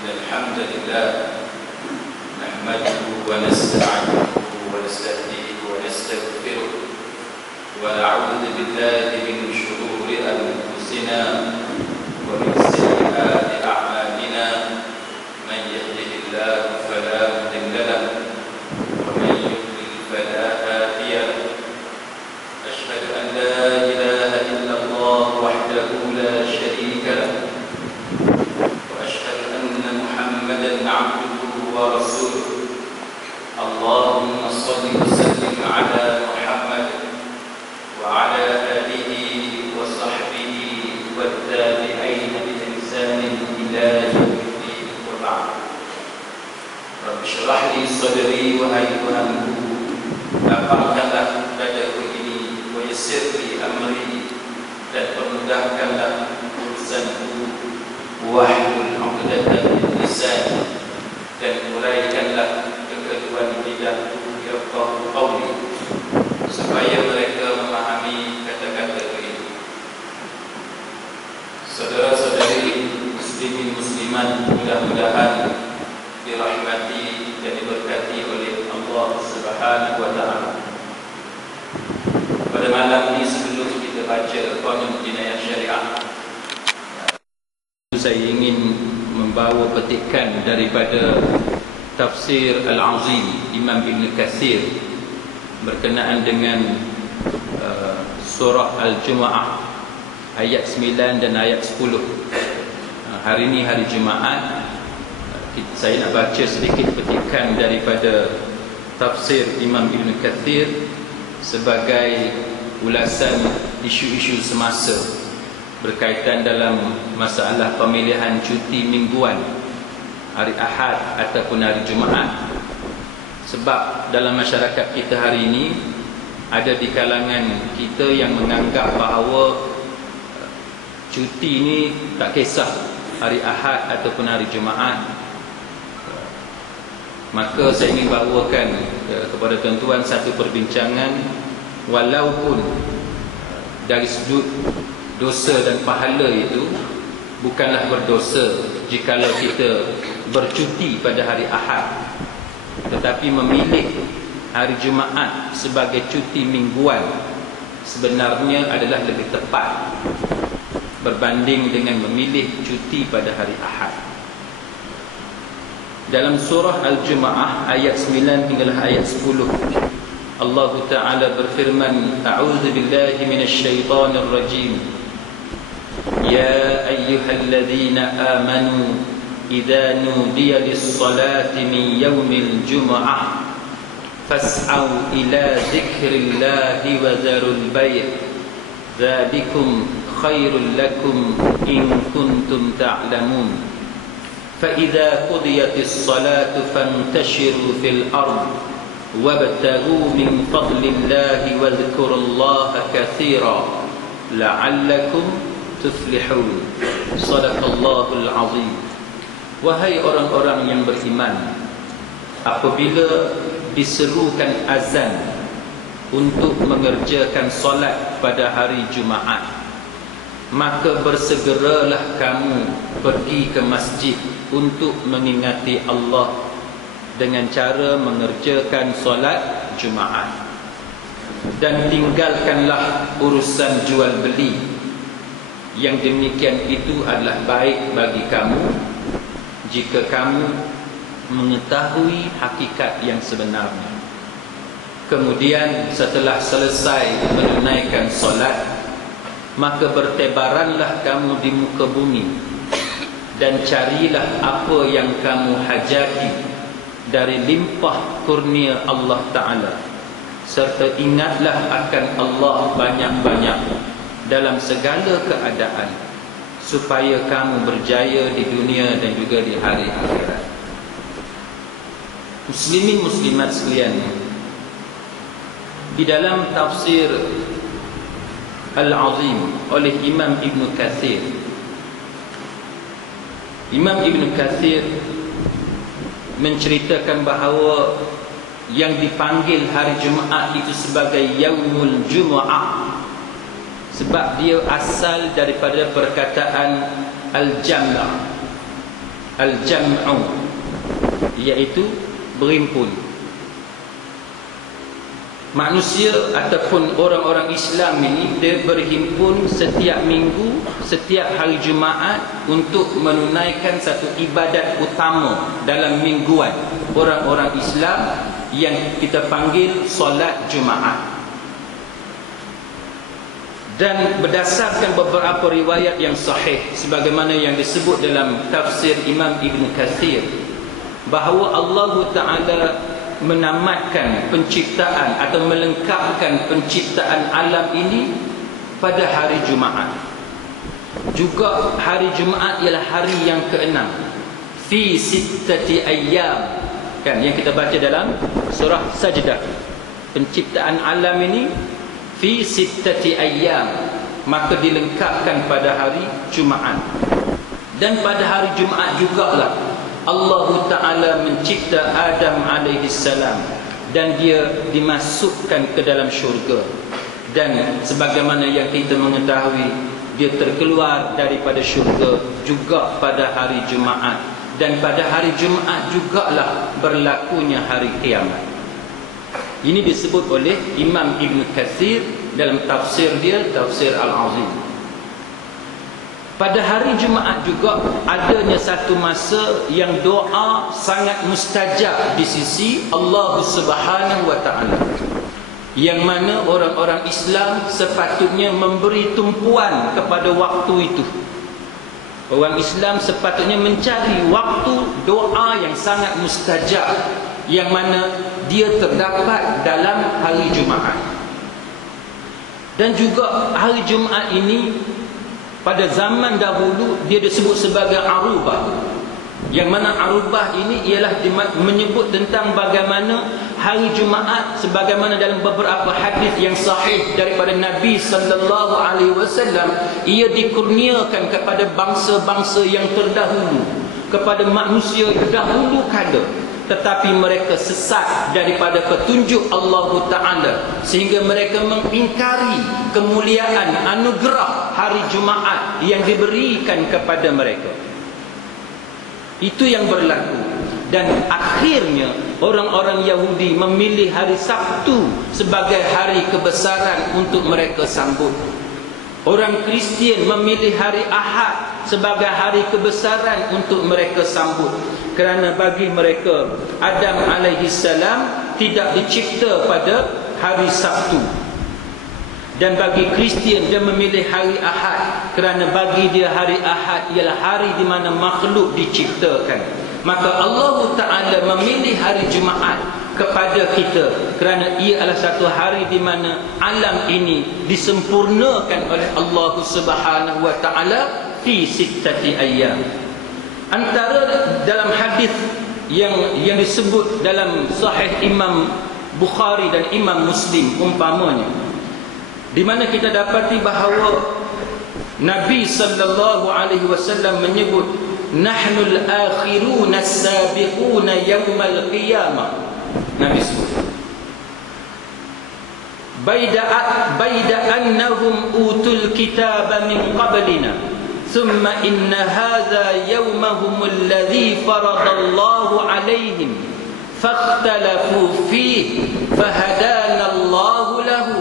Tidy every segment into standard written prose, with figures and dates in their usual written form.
إن الحمد لله نحمده ونستعينه ونستهديه ونستغفره ونعوذ بالله من شرور أنفسنا ومن سيئات أعمالنا من يهده الله فلا مضل له ومن يضلل فلا هادي له أشهد أن لا إله إلا الله وحده لا شريك له وأشهد أن محمدا عبده ورسوله اللهم صل وسلم على محمد وعلى آله وصحبه والتابعين بإحسان إلى يوم الدين وبعد رب اشرح لي صدري وهيئا lapangkanlah dadaku ini wa yassir li amri dan permudahkanlah urusanku wahlul 'uqdatam min lisani dan uraikanlah kekeduan lidahku yafqahu qawli supaya mereka memahami kata-kata ini. Saudara-saudari muslimin muslimat, mudah-mudahan dirahmati dan diberkati oleh Allah Subhanahu wa taala. Pada malam ini sebelum kita baca qanun jinayah syariah, saya ingin membawa petikan daripada tafsir Al-Azim Imam Ibn Katsir berkenaan dengan surah Al-Jumu'ah ayat 9 dan ayat 10. Hari ini hari Jumaat, saya nak baca sedikit petikan daripada tafsir Imam Ibn Katsir sebagai ulasan isu-isu semasa berkaitan dalam masalah pemilihan cuti mingguan hari Ahad ataupun hari Jumaat. Sebab dalam masyarakat kita hari ini ada di kalangan kita yang menganggap bahawa cuti ini tak kisah hari Ahad ataupun hari Jumaat. Maka saya ingin bawakan kepada tuan-tuan satu perbincangan, walaupun dari sudut dosa dan pahala itu bukanlah berdosa jikalau kita bercuti pada hari Ahad, tetapi memilih hari Jumaat sebagai cuti mingguan sebenarnya adalah lebih tepat berbanding dengan memilih cuti pada hari Ahad. Dalam surah Al-Jumu'ah ayat 9 hinggalah ayat 10, Allah Ta'ala berfirman, A'udzu billahi minasy syaithanir rajim. Ya ayyuhalladzina amanu idza nudiya lis-salati min yaumil jumu'ah fas'au ila dzikrillahi wa dzarul bay'. Dzalikum khairul lakum in kuntum ta'lamun. فإذا قضيت الصلاة فانتشروا في الأرض وابتغوا من فضل الله واذكروا الله كثيرا لعلكم تفلحون. صدق الله العظيم. Wahai orang-orang yang beriman, apabila diserukan azan untuk mengerjakan solat pada hari Jumaat, maka bersegeralah kamu pergi ke masjid untuk mengingati Allah dengan cara mengerjakan solat Jumaat, dan tinggalkanlah urusan jual beli. Yang demikian itu adalah baik bagi kamu jika kamu mengetahui hakikat yang sebenarnya. Kemudian setelah selesai menunaikan solat, maka bertebaranlah kamu di muka bumi dan carilah apa yang kamu hajati dari limpah kurnia Allah Ta'ala, serta ingatlah akan Allah banyak-banyak dalam segala keadaan, supaya kamu berjaya di dunia dan juga di hari akhirat. Muslimin muslimat sekalian, di dalam tafsir Al-Azim oleh Imam Ibn Katsir, Imam Ibn Katsir menceritakan bahawa yang dipanggil hari Jumaat itu sebagai Yaumul Jumu'ah sebab dia asal daripada perkataan Al-Jam'ah. al-jam'u, iaitu berhimpun. Manusia ataupun orang-orang Islam ini dia berhimpun setiap minggu, setiap hari Jumaat untuk menunaikan satu ibadat utama dalam mingguan orang-orang Islam yang kita panggil solat Jumaat. Dan berdasarkan beberapa riwayat yang sahih sebagaimana yang disebut dalam tafsir Imam Ibn Kathir, bahawa Allah Ta'ala menamatkan penciptaan atau melengkapkan penciptaan alam ini pada hari Jumaat. Juga hari Jumaat ialah hari yang ke-6, fi sittati ayyam, kan, yang kita baca dalam surah Sajdah. Penciptaan alam ini fi sittati ayyam, maka dilengkapkan pada hari Jumaat. Dan pada hari Jumaat jugalah Allah Ta'ala mencipta Adam alaihissalam dan dia dimasukkan ke dalam syurga. Dan sebagaimana yang kita mengetahui, dia terkeluar daripada syurga juga pada hari Jumaat. Dan pada hari Jumaat jugalah berlakunya hari kiamat. Ini disebut oleh Imam Ibn Kathir dalam tafsir dia, Tafsir Al-Azim. Pada hari Jumaat juga adanya satu masa yang doa sangat mustajab di sisi Allah Subhanahu wa Ta'ala, yang mana orang-orang Islam sepatutnya memberi tumpuan kepada waktu itu. Orang Islam sepatutnya mencari waktu doa yang sangat mustajab, yang mana dia terdapat dalam hari Jumaat. Dan juga hari Jumaat ini pada zaman dahulu dia disebut sebagai Arubah, yang mana Arubah ini ialah menyebut tentang bagaimana hari Jumaat, sebagaimana dalam beberapa hadis yang sahih daripada Nabi sallallahu alaihi wasallam, ia dikurniakan kepada bangsa-bangsa yang terdahulu, kepada manusia dahulu kala, tetapi mereka sesat daripada petunjuk Allah Ta'ala sehingga mereka mengingkari kemuliaan anugerah hari Jumaat yang diberikan kepada mereka. Itu yang berlaku. Dan akhirnya orang-orang Yahudi memilih hari Sabtu sebagai hari kebesaran untuk mereka sambut. Orang Kristian memilih hari Ahad sebagai hari kebesaran untuk mereka sambut. Kerana bagi mereka Adam alaihissalam tidak dicipta pada hari Sabtu. Dan bagi Kristian dia memilih hari Ahad kerana bagi dia hari Ahad ialah hari di mana makhluk diciptakan. Maka Allah Ta'ala memilih hari Jumaat kepada kita kerana ia adalah satu hari di mana alam ini disempurnakan oleh Allah Subhanahu wa Ta'ala fi sittati ayyam. Antara dalam hadis yang disebut dalam Sahih Imam Bukhari dan Imam Muslim umpamanya, di mana kita dapati bahawa Nabi sallallahu alaihi wasallam menyebut, nahnul akhirun as-sabiqun yaumal qiyamah. Nabi sebut, baida annahum utul kitaba min qablina thumma inna hadha yawmahum alladhi faradallahu alaihim fakhtalafu fihi fahadana Allahu lahu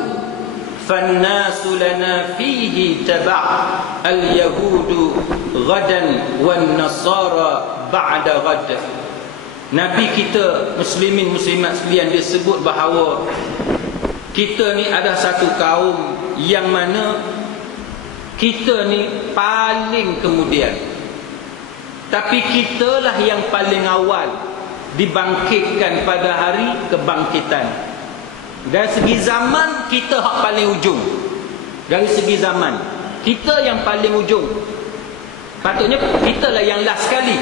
fannasu lana fihi taba' al-yahudu ghadan wan nasara ba'da ghad. Nabi kita muslimin muslimat sekalian dia sebut bahawa kita ni ada satu kaum yang mana kita ni paling kemudian, tapi kitalah yang paling awal dibangkitkan pada hari kebangkitan. Dari segi zaman kita hak paling ujung. Dari segi zaman kita yang paling ujung. Patutnya kitalah yang last sekali.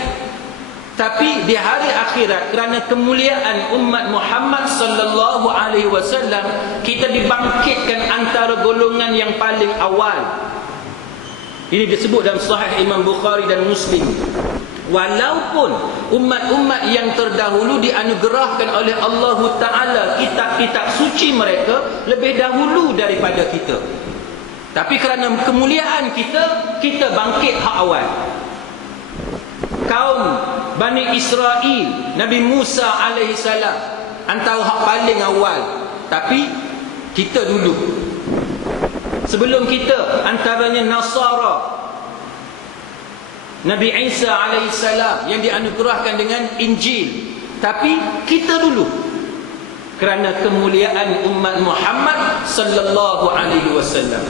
Tapi di hari akhirat kerana kemuliaan umat Muhammad sallallahu alaihi wasallam, kita dibangkitkan antara golongan yang paling awal. Ini disebut dalam Sahih Imam Bukhari dan Muslim. Walaupun umat-umat yang terdahulu dianugerahkan oleh Allah Ta'ala kitab-kitab suci mereka lebih dahulu daripada kita, tapi kerana kemuliaan kita bangkit hak awal. kaum Bani Israel, Nabi Musa alaihissalam, antara hak paling awal. Tapi kita dulu, sebelum kita, antaranya Nasara, Nabi Isa alaihissalam yang dianugerahkan dengan Injil. Tapi kita dulu, kerana kemuliaan umat Muhammad sallallahu alaihi wasallam.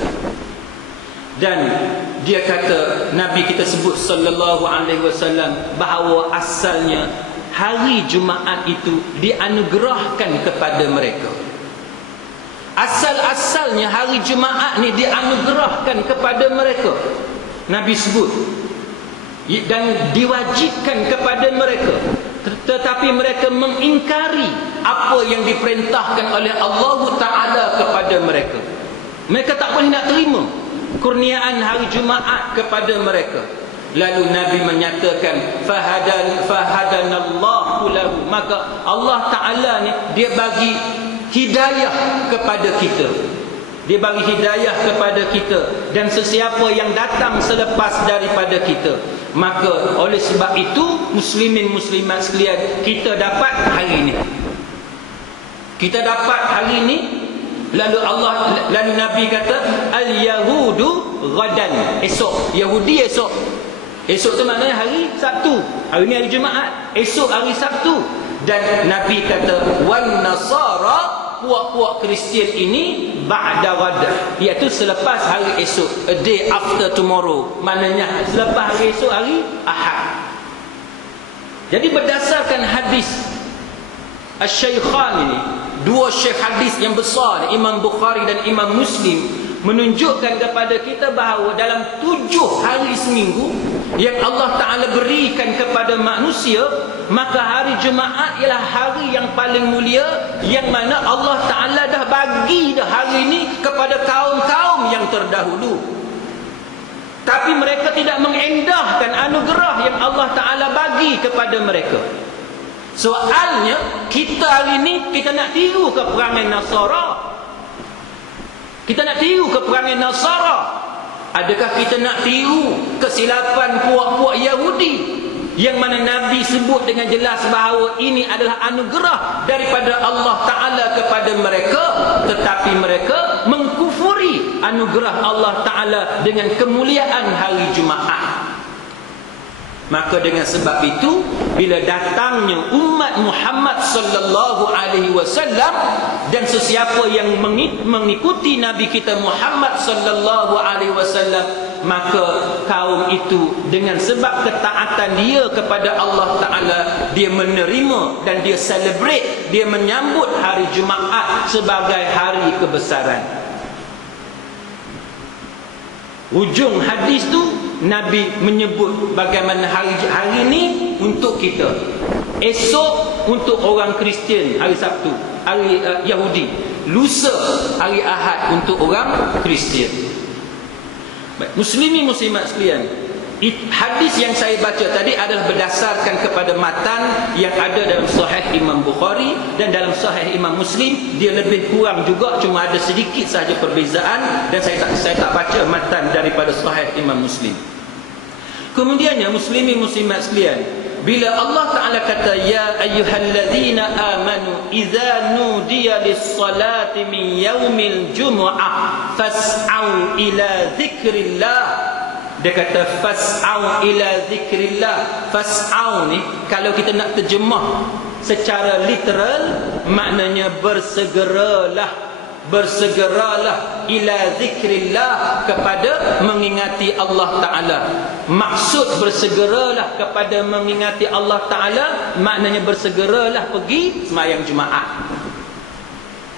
Dan dia kata, Nabi kita sebut sallallahu alaihi wasallam, bahawa asalnya hari Jumaat itu dianugerahkan kepada mereka. Asal-asalnya hari Jumaat ni dianugerahkan kepada mereka. Nabi sebut dan diwajibkan kepada mereka, tetapi mereka mengingkari apa yang diperintahkan oleh Allah Ta'ala kepada mereka. Mereka tak boleh nak terima kurniaan hari Jumaat kepada mereka. Lalu Nabi menyatakan, fahadanallahu lahu, maka Allah Ta'ala ni dia bagi hidayah kepada kita. Dia bagi hidayah kepada kita dan sesiapa yang datang selepas daripada kita. Maka oleh sebab itu, muslimin muslimat sekalian, kita dapat hari ini. Kita dapat hari ini. Lalu Nabi kata, al-yahudu ghadan, esok. Yahudi esok. Esok tu maknanya hari Sabtu. Hari ni hari Jumaat, esok hari Sabtu. Dan Nabi kata, wan nasara, puak-puak Kristian ini ba'da ghadah, iaitu selepas hari esok, a day after tomorrow. Maknanya selepas hari esok, hari Ahad. Jadi berdasarkan hadis Asy-Syaikhan ini, dua syekh hadis yang besar, Imam Bukhari dan Imam Muslim, menunjukkan kepada kita bahawa dalam 7 hari seminggu yang Allah Ta'ala berikan kepada manusia, maka hari Jumaat ialah hari yang paling mulia, yang mana Allah Ta'ala dah bagi dah hari ini kepada kaum-kaum yang terdahulu. Tapi mereka tidak mengendahkan anugerah yang Allah Ta'ala bagi kepada mereka. Soalnya, kita hari ini, kita nak tiru ke perangai Nasara. Kita nak tiru ke perangai Nasara. Adakah kita nak tiru kesilapan puak-puak Yahudi, yang mana Nabi sebut dengan jelas bahawa ini adalah anugerah daripada Allah Ta'ala kepada mereka, tetapi mereka mengkufuri anugerah Allah Ta'ala dengan kemuliaan hari Jumaat. Maka dengan sebab itu, bila datangnya umat Muhammad sallallahu alaihi wasallam dan sesiapa yang mengikuti Nabi kita Muhammad sallallahu alaihi wasallam, maka kaum itu dengan sebab ketaatan dia kepada Allah Ta'ala, dia menerima dan dia celebrate, dia menyambut hari Jumaat sebagai hari kebesaran. Ujung hadis tu, Nabi menyebut bagaimana hari ini untuk kita, esok untuk orang Kristian hari Sabtu, hari Yahudi, lusa hari Ahad untuk orang Kristian. Baik, muslimin muslimat sekalian, hadis yang saya baca tadi adalah berdasarkan kepada matan yang ada dalam Sahih Imam Bukhari dan dalam Sahih Imam Muslim. Dia lebih kurang juga, cuma ada sedikit sahaja perbezaan, dan saya tak baca matan daripada Sahih Imam Muslim. Kemudiannya, muslimin muslimat sekalian, bila Allah Ta'ala kata, ya ayyuhalladzina amanu idza nudiya lis-salati min yaumil jumu'ah fas'au ila dzikrillah. Dia kata fas'au ila dzikrillah. Fas'au ni, kalau kita nak terjemah secara literal, maknanya bersegeralah. Bersegeralah ila zikrillah, kepada mengingati Allah Ta'ala. Maksud bersegeralah kepada mengingati Allah Ta'ala, maknanya bersegeralah pergi sembahyang Jumaat.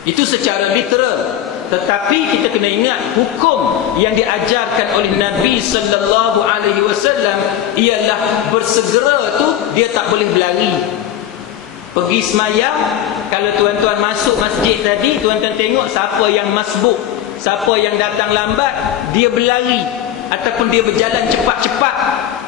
Itu secara literal. Tetapi kita kena ingat, hukum yang diajarkan oleh Nabi sallallahu alaihi wasallam ialah bersegera tu dia tak boleh berlari. Pergi semayang, kalau tuan-tuan masuk masjid tadi, tuan-tuan tengok siapa yang masbuk, siapa yang datang lambat, dia berlari ataupun dia berjalan cepat-cepat.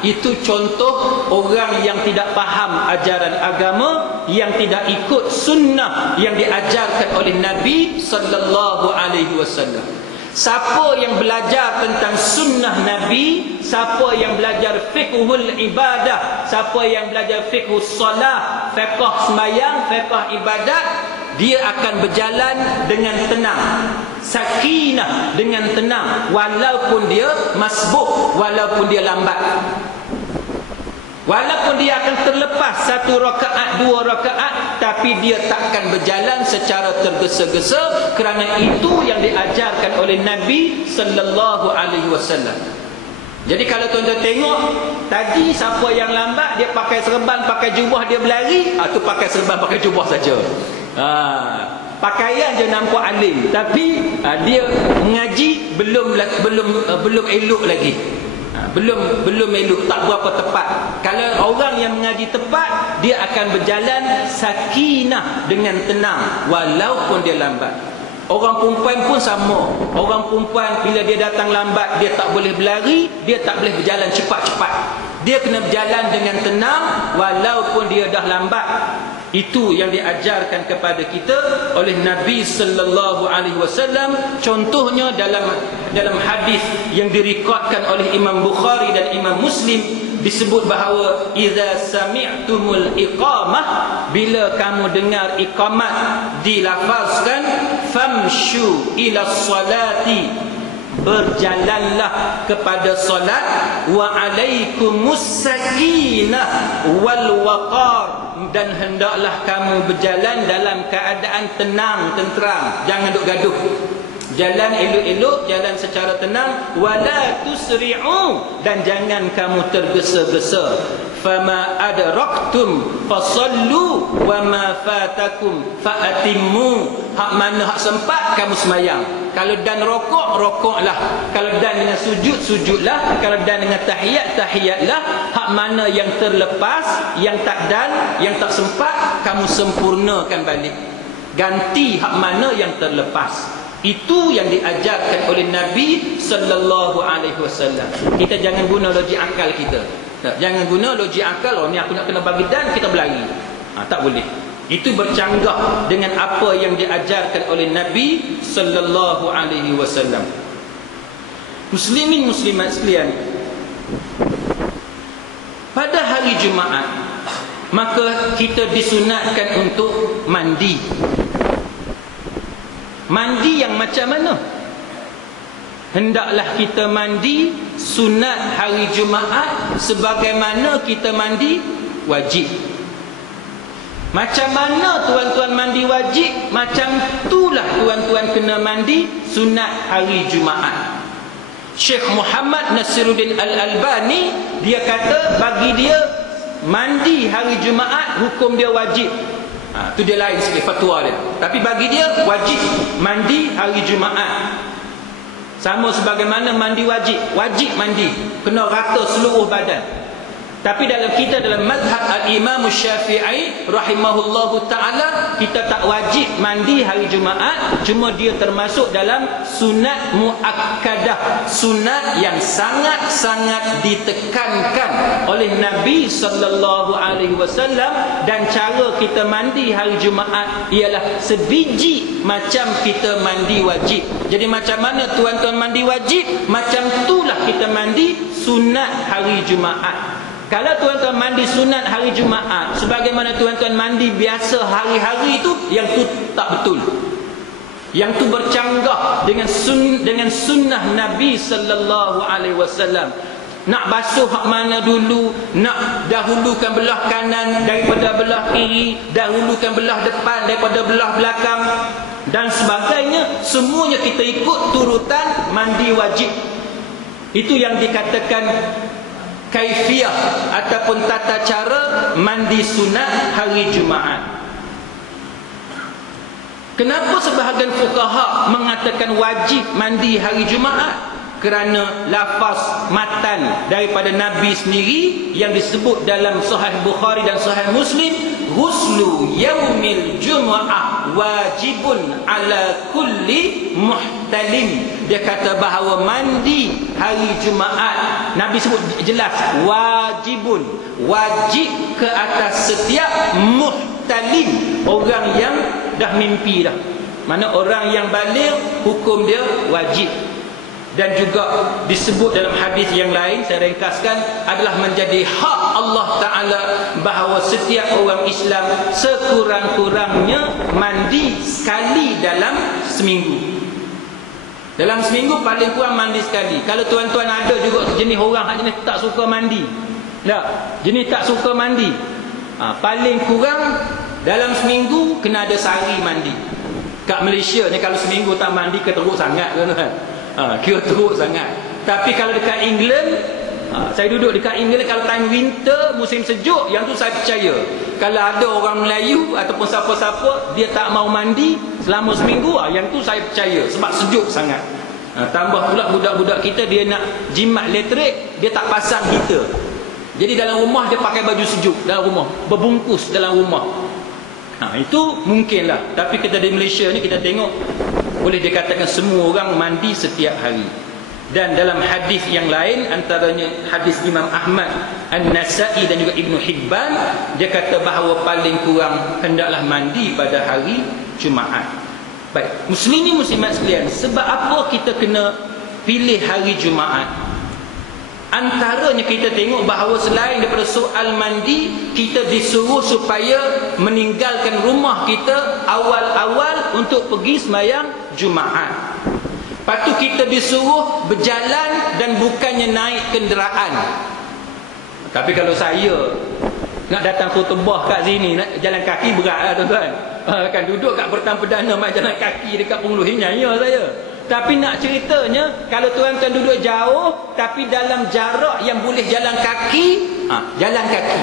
Itu contoh orang yang tidak faham ajaran agama, yang tidak ikut sunnah yang diajarkan oleh Nabi sallallahu alaihi wasallam. Siapa yang belajar tentang sunnah Nabi, siapa yang belajar fiqhul ibadah, siapa yang belajar fiqhus solat, fiqh sembahyang, fiqh ibadat, dia akan berjalan dengan tenang, sakinah, dengan tenang, walaupun dia masbuk, walaupun dia lambat. Walaupun dia akan terlepas 1 rakaat, 2 rakaat, tapi dia takkan berjalan secara tergesa-gesa, kerana itu yang diajarkan oleh Nabi sallallahu alaihi wasallam. Jadi kalau tuan-tuan tengok tadi, siapa yang lambat dia pakai serban, pakai jubah, dia berlari, tu pakai serban, pakai jubah saja. Pakaian je nampak alim, tapi dia mengaji belum elok lagi. Belum elok, tak berapa tepat. Kalau orang yang mengaji tepat, dia akan berjalan sakinah, dengan tenang, walaupun dia lambat. Orang perempuan pun sama. Orang perempuan bila dia datang lambat, dia tak boleh berlari, dia tak boleh berjalan cepat-cepat. Dia kena berjalan dengan tenang walaupun dia dah lambat. Itu yang diajarkan kepada kita oleh Nabi sallallahu alaihi wasallam. Contohnya dalam hadis yang direkodkan oleh Imam Bukhari dan Imam Muslim, disebut bahawa idza sami'tumul iqamah, bila kamu dengar iqamat dilafazkan, famshu ila salati, berjalanlah kepada solat, wa alaikumus sakinah wal waqar, dan hendaklah kamu berjalan dalam keadaan tenang, tenteram, jangan duk gaduh. Jalan elok-elok, jalan secara tenang, wala tusri'u, dan jangan kamu tergesa-gesa. Fama adraktum fasallu wa ma fatakum faatimmu. Hak mana hak sempat kamu semayang. Kalau dan rokok, rokoklah. Kalau dan dengan sujud, sujudlah. Kalau dan dengan tahiyat, tahiyatlah. Hak mana yang terlepas, yang tak dan, yang tak sempat, kamu sempurnakan balik. Ganti hak mana yang terlepas. Itu yang diajarkan oleh Nabi sallallahu alaihi wasallam. Kita jangan guna logik akal kita. Jangan guna logik akal, ni aku nak kena bagi dan kita berlari. Tak boleh. Itu bercanggah dengan apa yang diajarkan oleh Nabi sallallahu alaihi wasallam. Muslimin muslimat sekalian, pada hari Jumaat maka kita disunatkan untuk mandi. Mandi yang macam mana? Hendaklah kita mandi sunat hari Jumaat sebagaimana kita mandi wajib. Macam mana tuan-tuan mandi wajib, macam itulah tuan-tuan kena mandi sunat hari Jumaat. Syekh Muhammad Nasiruddin Al-Albani, dia kata bagi dia mandi hari Jumaat hukum dia wajib. Tu dia lain sikit fatwa dia. Tapi bagi dia wajib mandi hari Jumaat. Sama sebagaimana mandi wajib. Wajib mandi, kena rata seluruh badan. Tapi dalam mazhab al-Imam Syafi'i rahimahullahu ta'ala, kita tak wajib mandi hari Jumaat. Cuma dia termasuk dalam sunat muakkadah, sunat yang sangat-sangat ditekankan oleh Nabi sallallahu alaihi wasallam. Dan cara kita mandi hari Jumaat ialah sebiji macam kita mandi wajib. Jadi macam mana tuan-tuan mandi wajib, macam itulah kita mandi sunat hari Jumaat. Kalau tuan-tuan mandi sunat hari Jumaat sebagaimana tuan-tuan mandi biasa hari-hari itu, yang tu tak betul. Yang tu bercanggah dengan sunnah Nabi sallallahu alaihi wasallam. Nak basuh hak mana dulu, nak dahulukan belah kanan daripada belah kiri, dahulukan belah depan daripada belah belakang dan sebagainya, semuanya kita ikut turutan mandi wajib. Itu yang dikatakan kaifiyah ataupun tata cara mandi sunat hari Jumaat. Kenapa sebahagian fuqaha mengatakan wajib mandi hari Jumaat? Kerana lafaz matan daripada Nabi sendiri yang disebut dalam Sahih Bukhari dan Sahih Muslim, ghuslu yaumil jumu'ah wajibun ala kulli muhtalim. Dia kata bahawa mandi hari Jumaat, Nabi sebut jelas, wajibun, wajib ke atas setiap muhtalim, orang yang dah mimpi dah. Mana orang yang baligh hukum dia wajib. Dan juga disebut dalam hadis yang lain, saya ringkaskan, adalah menjadi hak Allah Ta'ala bahawa setiap orang Islam sekurang-kurangnya mandi sekali dalam seminggu. Dalam seminggu paling kurang mandi sekali. Kalau tuan-tuan ada juga jenis orang jenis tak suka mandi, jenis tak suka mandi, paling kurang dalam seminggu kena ada sehari mandi. Kat Malaysia ni kalau seminggu tak mandi keteruk sangat tuan-tuan. Kira teruk sangat. Tapi kalau dekat England, saya duduk dekat England, kalau time winter, musim sejuk, yang tu saya percaya. Kalau ada orang Melayu ataupun siapa-siapa dia tak mau mandi selama seminggu, yang tu saya percaya sebab sejuk sangat. Tambah pula budak-budak kita dia nak jimat elektrik, dia tak pasang heater. Jadi dalam rumah dia pakai baju sejuk dalam rumah, berbungkus dalam rumah. Itu mungkinlah. Tapi kita di Malaysia ni kita tengok, boleh dikatakan semua orang mandi setiap hari. Dan dalam hadis yang lain, antaranya hadis Imam Ahmad, An-Nasa'i dan juga Ibn Hibban, dia kata bahawa paling kurang hendaklah mandi pada hari Jumaat. Baik, muslimin muslimat sekalian, sebab apa kita kena pilih hari Jumaat? Antaranya kita tengok bahawa selain daripada soal mandi, kita disuruh supaya meninggalkan rumah kita awal-awal untuk pergi sembahyang Jumaat. Lepas tu kita disuruh berjalan dan bukannya naik kenderaan. Tapi kalau saya nak datang khutbah kat sini, nak jalan kaki berat lah tuan-tuan. Kan duduk kat Pertama Perdana main jalan kaki dekat Pengeluh nyaya saya. Tapi nak ceritanya, kalau tuan-tuan duduk jauh tapi dalam jarak yang boleh jalan kaki, jalan kaki.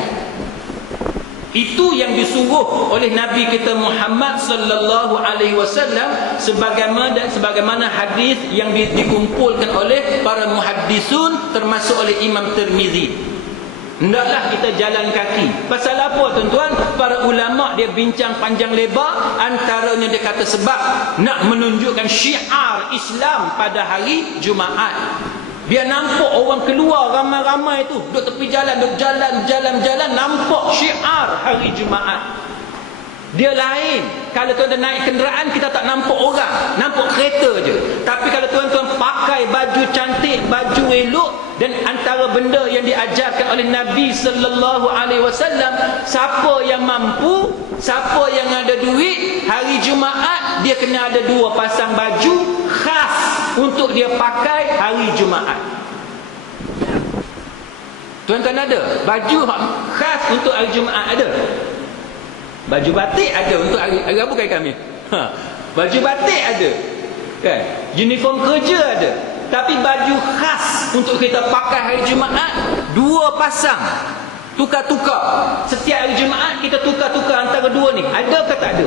Itu yang disuruh oleh Nabi kita Muhammad sallallahu alaihi wasallam, sebagaimana hadis yang dikumpulkan oleh para muhaddisun termasuk oleh Imam Tirmizi. Hendaklah kita jalan kaki. Pasal apa tuan-tuan? Para ulama dia bincang panjang lebar. Antaranya dia kata sebab nak menunjukkan syiar Islam pada hari Jumaat. Biar nampak orang keluar ramai-ramai tu, duduk tepi jalan, duduk jalan, nampak syiar hari Jumaat. Dia lain. Kalau tuan-tuan naik kenderaan, kita tak nampak orang, nampak kereta je. Tapi kalau tuan-tuan pakai baju cantik, baju elok, dan antara benda yang diajarkan oleh Nabi sallallahu alaihi wasallam, siapa yang mampu, siapa yang ada duit, hari Jumaat dia kena ada 2 pasang baju khas untuk dia pakai hari Jumaat. Tuan-tuan ada baju khas untuk hari Jumaat? Ada. Baju batik ada untuk hari Rabu kan kami. Baju batik ada. Kan? Uniform kerja ada. Tapi baju khas untuk kita pakai hari Jumaat 2 pasang. Tukar-tukar. Setiap hari Jumaat kita tukar-tukar antara 2 ni. Ada ke tak ada?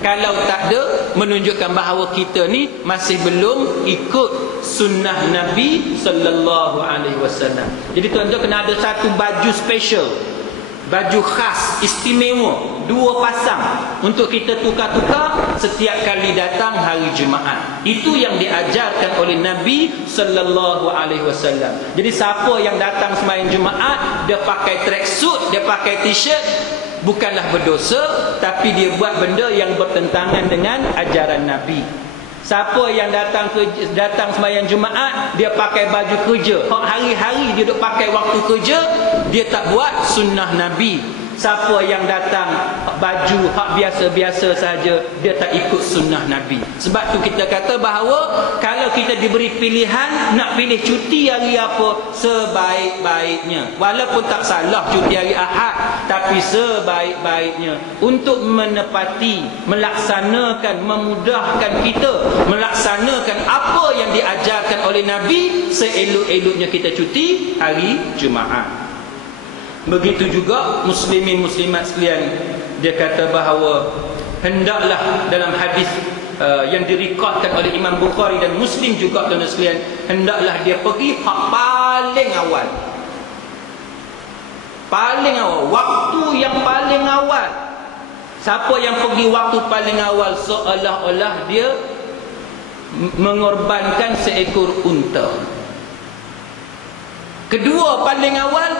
Kalau tak ada, menunjukkan bahawa kita ni masih belum ikut sunnah Nabi sallallahu alaihi wasallam. Jadi tuan-tuan kena ada satu baju special, baju khas istimewa, 2 pasang untuk kita tukar-tukar setiap kali datang hari Jumaat. Itu yang diajarkan oleh Nabi sallallahu alaihi wasallam. Jadi siapa yang datang sembahyang Jumaat dia pakai tracksuit, dia pakai t-shirt, bukanlah berdosa, tapi dia buat benda yang bertentangan dengan ajaran Nabi. Siapa yang datang sembahyang Jumaat dia pakai baju kerja, hari-hari dia duk pakai waktu kerja, dia tak buat sunnah Nabi. Siapa yang datang baju hak biasa-biasa saja, dia tak ikut sunnah Nabi. Sebab tu kita kata bahawa kalau kita diberi pilihan nak pilih cuti hari apa, sebaik-baiknya, walaupun tak salah cuti hari Ahad, tapi sebaik-baiknya untuk menepati, melaksanakan, memudahkan kita melaksanakan apa yang diajarkan oleh Nabi, seelok-eloknya kita cuti hari Jumaat. Begitu juga muslimin muslimat sekalian, dia kata bahawa hendaklah dalam hadis yang direkodkan oleh Imam Bukhari dan Muslim juga tuan-tuan sekalian, hendaklah dia pergi paling awal. Paling awal, waktu yang paling awal. Siapa yang pergi waktu paling awal, seolah-olah dia mengorbankan seekor unta. Kedua paling awal,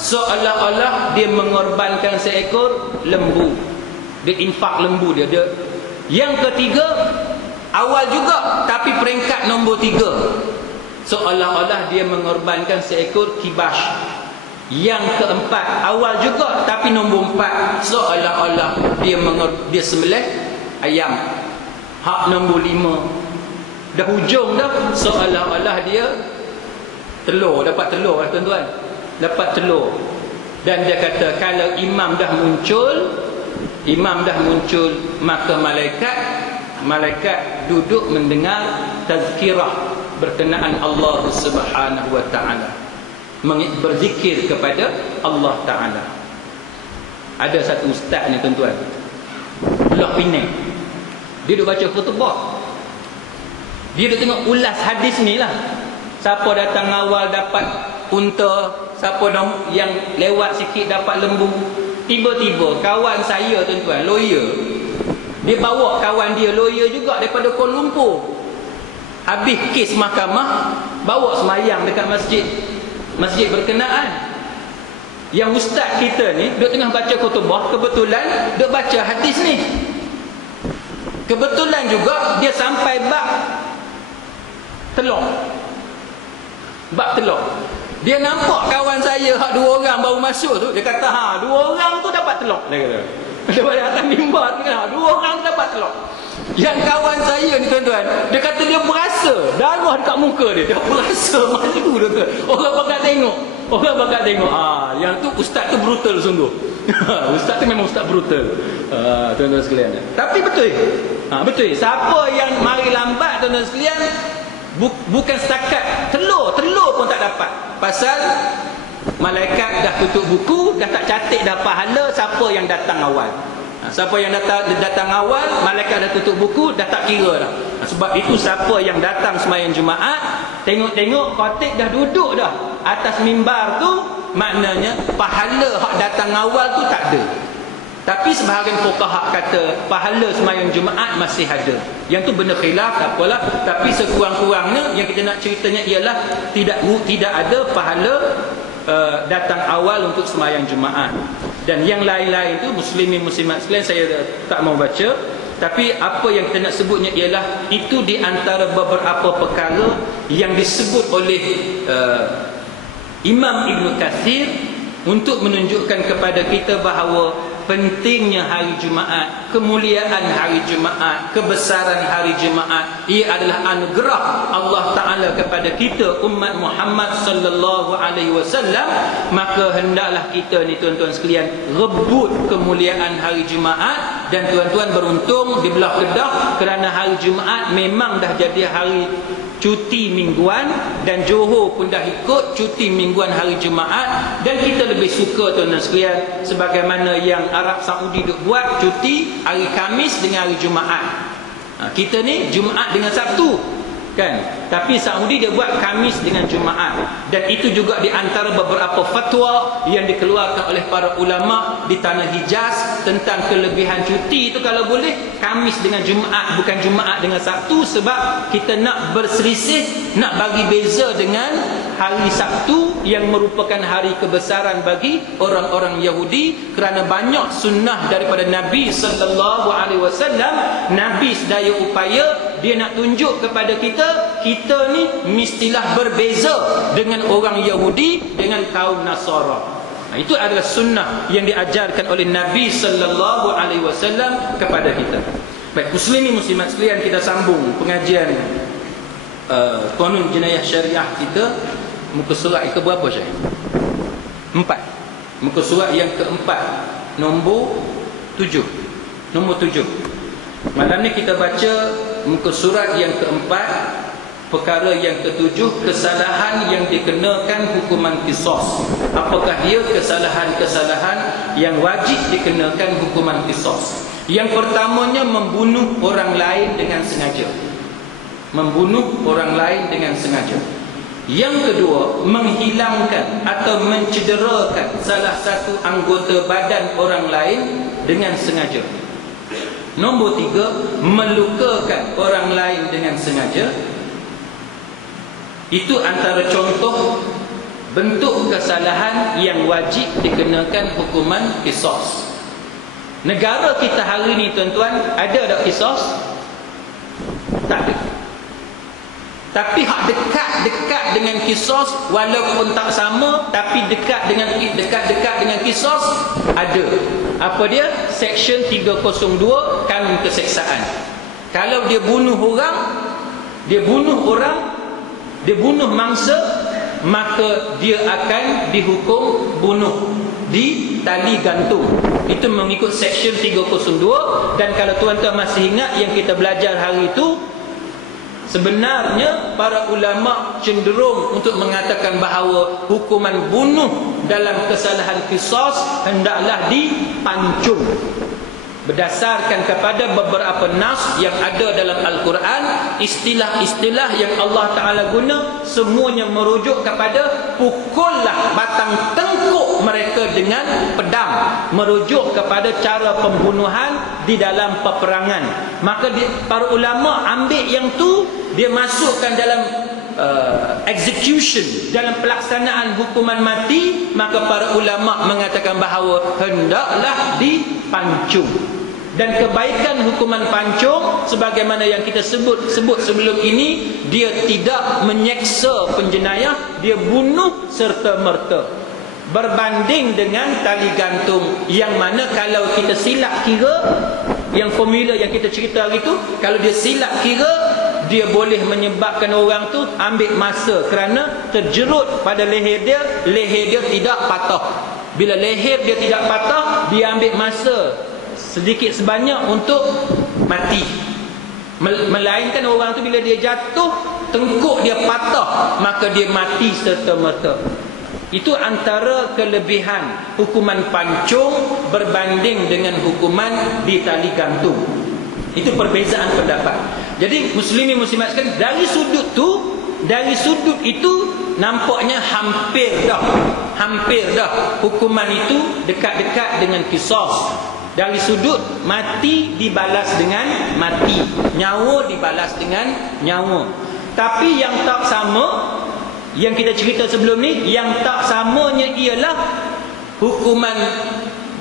seolah-olah dia mengorbankan seekor lembu. Dia infak lembu dia. Yang ketiga, awal juga tapi peringkat nombor 3. Seolah-olah dia mengorbankan seekor kibash. Yang keempat, awal juga tapi nombor 4, seolah-olah dia sembelih ayam. Hak nombor 5 dah hujung dah, seolah-olah dia dapat telur lah tuan-tuan, dapat telur. Dan dia kata kalau imam dah muncul, maka malaikat duduk mendengar tazkirah berkenaan Allah Subhanahu wa taala, berzikir kepada Allah taala. Ada satu ustaz ni tuan-tuan, Pulau Pinang, dia duk baca khutbah, dia duk tengok ulas hadis ni lah. Siapa datang awal dapat unta, siapa yang lewat sikit dapat lembu. Tiba-tiba kawan saya tuan-tuan, lawyer, dia bawa kawan dia lawyer juga daripada Kuala Lumpur. Habis kes mahkamah, bawa semayang dekat masjid berkenaan. Yang ustaz kita ni duk tengah baca khutbah, kebetulan duk baca hadis ni. Kebetulan juga dia sampai bab telur. Dia nampak kawan saya hak 2 orang baru masuk tu, dia kata 2 orang tu dapat telur. Dia kata daripada atas mimbar tu, 2 orang tu dapat telur. Yang kawan saya ni tuan-tuan, dia kata dia berasa darah dekat muka dia. Dia berasa malu tuan-tuan. Orang bakal tengok. Yang tu ustaz tu brutal sungguh. Ustaz tu memang ustaz brutal. Tuan-tuan sekalian. Tapi betul. Betul. Siapa yang mari lambat tuan-tuan sekalian, bukan setakat telur pun tak dapat. Pasal malaikat dah tutup buku, dah tak catat dah pahala siapa yang datang awal. Siapa yang datang awal, malaikat dah tutup buku, dah tak kira dah. Sebab itu siapa yang datang sembahyang Jumaat, tengok khatib dah duduk dah atas mimbar tu, maknanya pahala hak datang awal tu tak ada. Tapi sebahagian fuqaha kata pahala sembahyang Jumaat masih ada. Yang tu benda khilaf, tak apalah. Tapi sekurang-kurangnya yang kita nak ceritanya ialah tidak ada pahala datang awal untuk sembahyang Jumaat. Dan yang lain-lain tu muslimin muslimat sekalian, saya tak mau baca. Tapi apa yang kita nak sebutnya ialah itu di antara beberapa perkara yang disebut oleh Imam Ibn Katsir untuk menunjukkan kepada kita bahawa pentingnya hari Jumaat, kemuliaan hari Jumaat, kebesaran hari Jumaat. Ia adalah anugerah Allah Ta'ala kepada kita umat Muhammad sallallahu alaihi wasallam. Maka hendaklah kita ni tuan-tuan sekalian rebut kemuliaan hari Jumaat. Dan tuan-tuan beruntung di belah Kedah, kerana hari Jumaat memang dah jadi hari cuti mingguan, dan Johor pun dah ikut cuti mingguan hari Jumaat. Dan kita lebih suka tuan-tuan sekalian, sebagaimana yang Arab Saudi duk buat cuti hari Khamis dengan hari Jumaat. Kita ni Jumaat dengan Sabtu kan, tapi Saudi dia buat Khamis dengan Jumaat. Dan itu juga di antara beberapa fatwa yang dikeluarkan oleh para ulama di tanah Hijaz tentang kelebihan cuti itu, kalau boleh Khamis dengan Jumaat, bukan Jumaat dengan Sabtu. Sebab kita nak berselisih, nak bagi beza dengan hari Sabtu yang merupakan hari kebesaran bagi orang-orang Yahudi, kerana banyak sunnah daripada Nabi sallallahu alaihi wasallam. Nabi sedaya upaya dia nak tunjuk kepada kita ni mestilah berbeza dengan orang Yahudi, dengan kaum Nasara. Itu adalah sunnah yang diajarkan oleh Nabi sallallahu alaihi wasallam kepada kita. Baik, muslimin muslimat sekalian, kita sambung pengajian Qanun Jenayah Syariah kita. Muka surat yang keberapa Syekh? 4. Muka surat yang keempat, nombor 7. Malam ni kita baca muka surat yang keempat, perkara yang ketujuh, kesalahan yang dikenakan hukuman qisas. Apakah dia kesalahan-kesalahan yang wajib dikenakan hukuman qisas? Yang pertamanya, membunuh orang lain dengan sengaja. Yang kedua, menghilangkan atau mencederakan salah satu anggota badan orang lain dengan sengaja. Nombor 3, melukakan orang lain dengan sengaja. Itu antara contoh bentuk kesalahan yang wajib dikenakan hukuman qisas. Negara kita hari ni tuan-tuan, ada tak qisas? tak ada. Tapi hak dekat dengan kisos walaupun tak sama, tapi dekat dengan kisos ada. Apa dia? Section 302 Kanun Keseksaan. Kalau dia bunuh mangsa, maka dia akan dihukum bunuh di tali gantung. Itu mengikut section 302. Dan kalau tuan-tuan masih ingat yang kita belajar hari itu, sebenarnya para ulama cenderung untuk mengatakan bahawa hukuman bunuh dalam kesalahan qisas hendaklah dipancung. Berdasarkan kepada beberapa nas yang ada dalam Al-Quran, istilah-istilah yang Allah Ta'ala guna semuanya merujuk kepada pukullah batang tengkuk mereka dengan pedang, merujuk kepada cara pembunuhan di dalam peperangan. Maka para ulama ambil yang tu, dia masukkan dalam execution, dalam pelaksanaan hukuman mati. Maka para ulama mengatakan bahawa hendaklah dipancung. Dan kebaikan hukuman pancung, sebagaimana yang kita sebut sebelum ini, dia tidak menyeksa penjenayah, dia bunuh serta-merta. Berbanding dengan tali gantung, yang mana kalau kita silap kira, yang formula yang kita cerita hari itu, kalau dia silap kira, dia boleh menyebabkan orang tu ambil masa kerana terjerut pada leher dia tidak patah. Bila leher dia tidak patah, dia ambil masa sedikit sebanyak untuk mati. Melainkan orang tu bila dia jatuh, tengkuk dia patah, maka dia mati serta-merta. Itu antara kelebihan hukuman pancung berbanding dengan hukuman di tali gantung. Itu perbezaan pendapat. Jadi muslimin muslimat sekalian, dari sudut itu nampaknya hampir dah hukuman itu dekat-dekat dengan qisas. Dari sudut mati dibalas dengan mati, nyawa dibalas dengan nyawa. Tapi yang tak sama, yang kita cerita sebelum ni, yang tak samanya ialah hukuman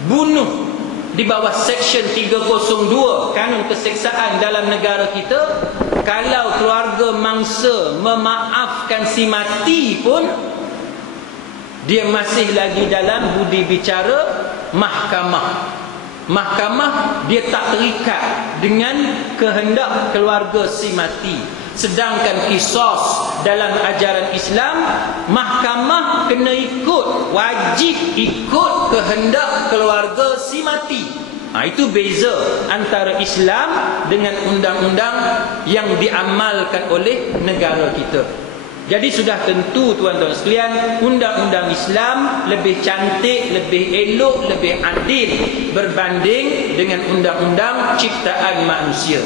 bunuh di bawah section 302 Kanun Keseksaan dalam negara kita. Kalau keluarga mangsa memaafkan si mati pun, dia masih lagi dalam budi bicara mahkamah. Mahkamah dia tak terikat dengan kehendak keluarga si mati. Sedangkan qisas dalam ajaran Islam, mahkamah kena ikut, wajib ikut kehendak keluarga si mati. Itu beza antara Islam dengan undang-undang yang diamalkan oleh negara kita. Jadi sudah tentu tuan-tuan sekalian, undang-undang Islam lebih cantik, lebih elok, lebih adil berbanding dengan undang-undang ciptaan manusia.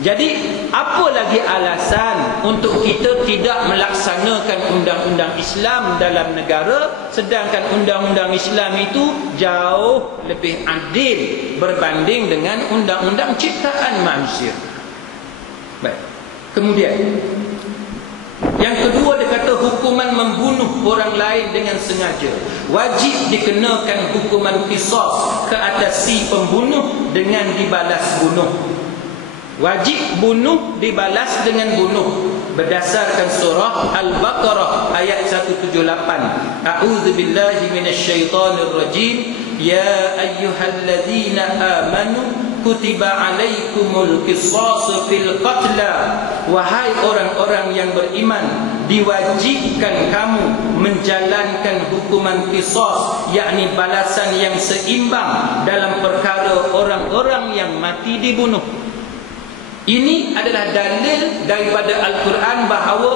Jadi apa lagi alasan untuk kita tidak melaksanakan undang-undang Islam dalam negara, sedangkan undang-undang Islam itu jauh lebih adil berbanding dengan undang-undang ciptaan manusia. Baik. Kemudian yang kedua, dia kata hukuman membunuh orang lain dengan sengaja wajib dikenakan hukuman qisas ke atas si pembunuh dengan dibalas bunuh. Wajib bunuh dibalas dengan bunuh berdasarkan surah Al-Baqarah ayat 178. A'udzubillahi minasyaitonirrajim. Ya ayyuhalladzina amanu kutiba alaikumul qisas fil qatla. Wahai orang-orang yang beriman, diwajibkan kamu menjalankan hukuman qisas, yakni balasan yang seimbang dalam perkara orang-orang yang mati dibunuh. Ini adalah dalil daripada Al-Quran bahawa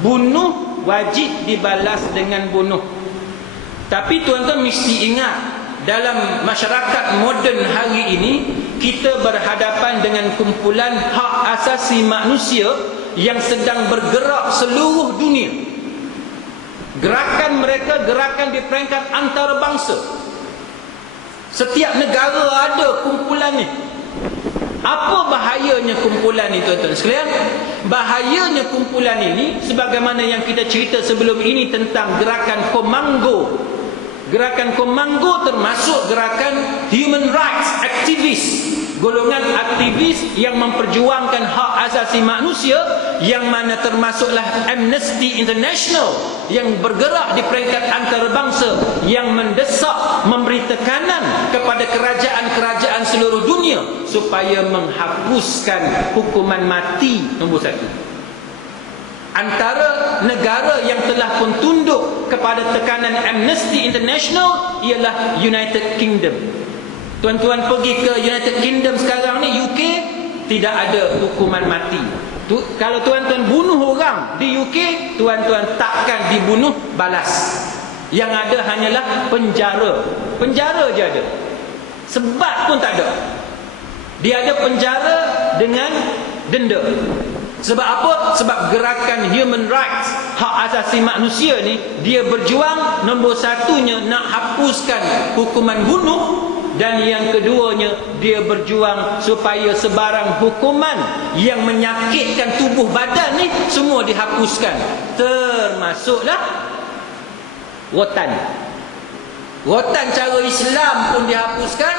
bunuh wajib dibalas dengan bunuh. Tapi tuan-tuan mesti ingat, dalam masyarakat moden hari ini, kita berhadapan dengan kumpulan hak asasi manusia yang sedang bergerak seluruh dunia. Gerakan mereka gerakan di peringkat antarabangsa. Setiap negara ada kumpulan ni. Apa bahayanya kumpulan ini, tuan-tuan sekalian? Bahayanya kumpulan ini, sebagaimana yang kita cerita sebelum ini tentang gerakan Komando. Gerakan Komando termasuk gerakan human rights activist golongan aktivis yang memperjuangkan hak asasi manusia, yang mana termasuklah Amnesty International yang bergerak di peringkat antarabangsa, yang mendesak, memberi tekanan kepada kerajaan-kerajaan seluruh dunia supaya menghapuskan hukuman mati. Nombor satu. Antara negara yang telah pun tunduk kepada tekanan Amnesty International ialah United Kingdom. Tuan-tuan pergi ke United Kingdom sekarang ni, UK, tidak ada hukuman mati. Kalau tuan-tuan bunuh orang di UK, tuan-tuan takkan dibunuh balas. Yang ada hanyalah penjara. Penjara je ada. Sebat pun tak ada. Dia ada penjara dengan denda. Sebab apa? Sebab gerakan human rights, hak asasi manusia ni, dia berjuang nombor satunya nak hapuskan hukuman bunuh, dan yang keduanya dia berjuang supaya sebarang hukuman yang menyakitkan tubuh badan ni semua dihapuskan, termasuklah rotan. Rotan cara Islam pun dihapuskan,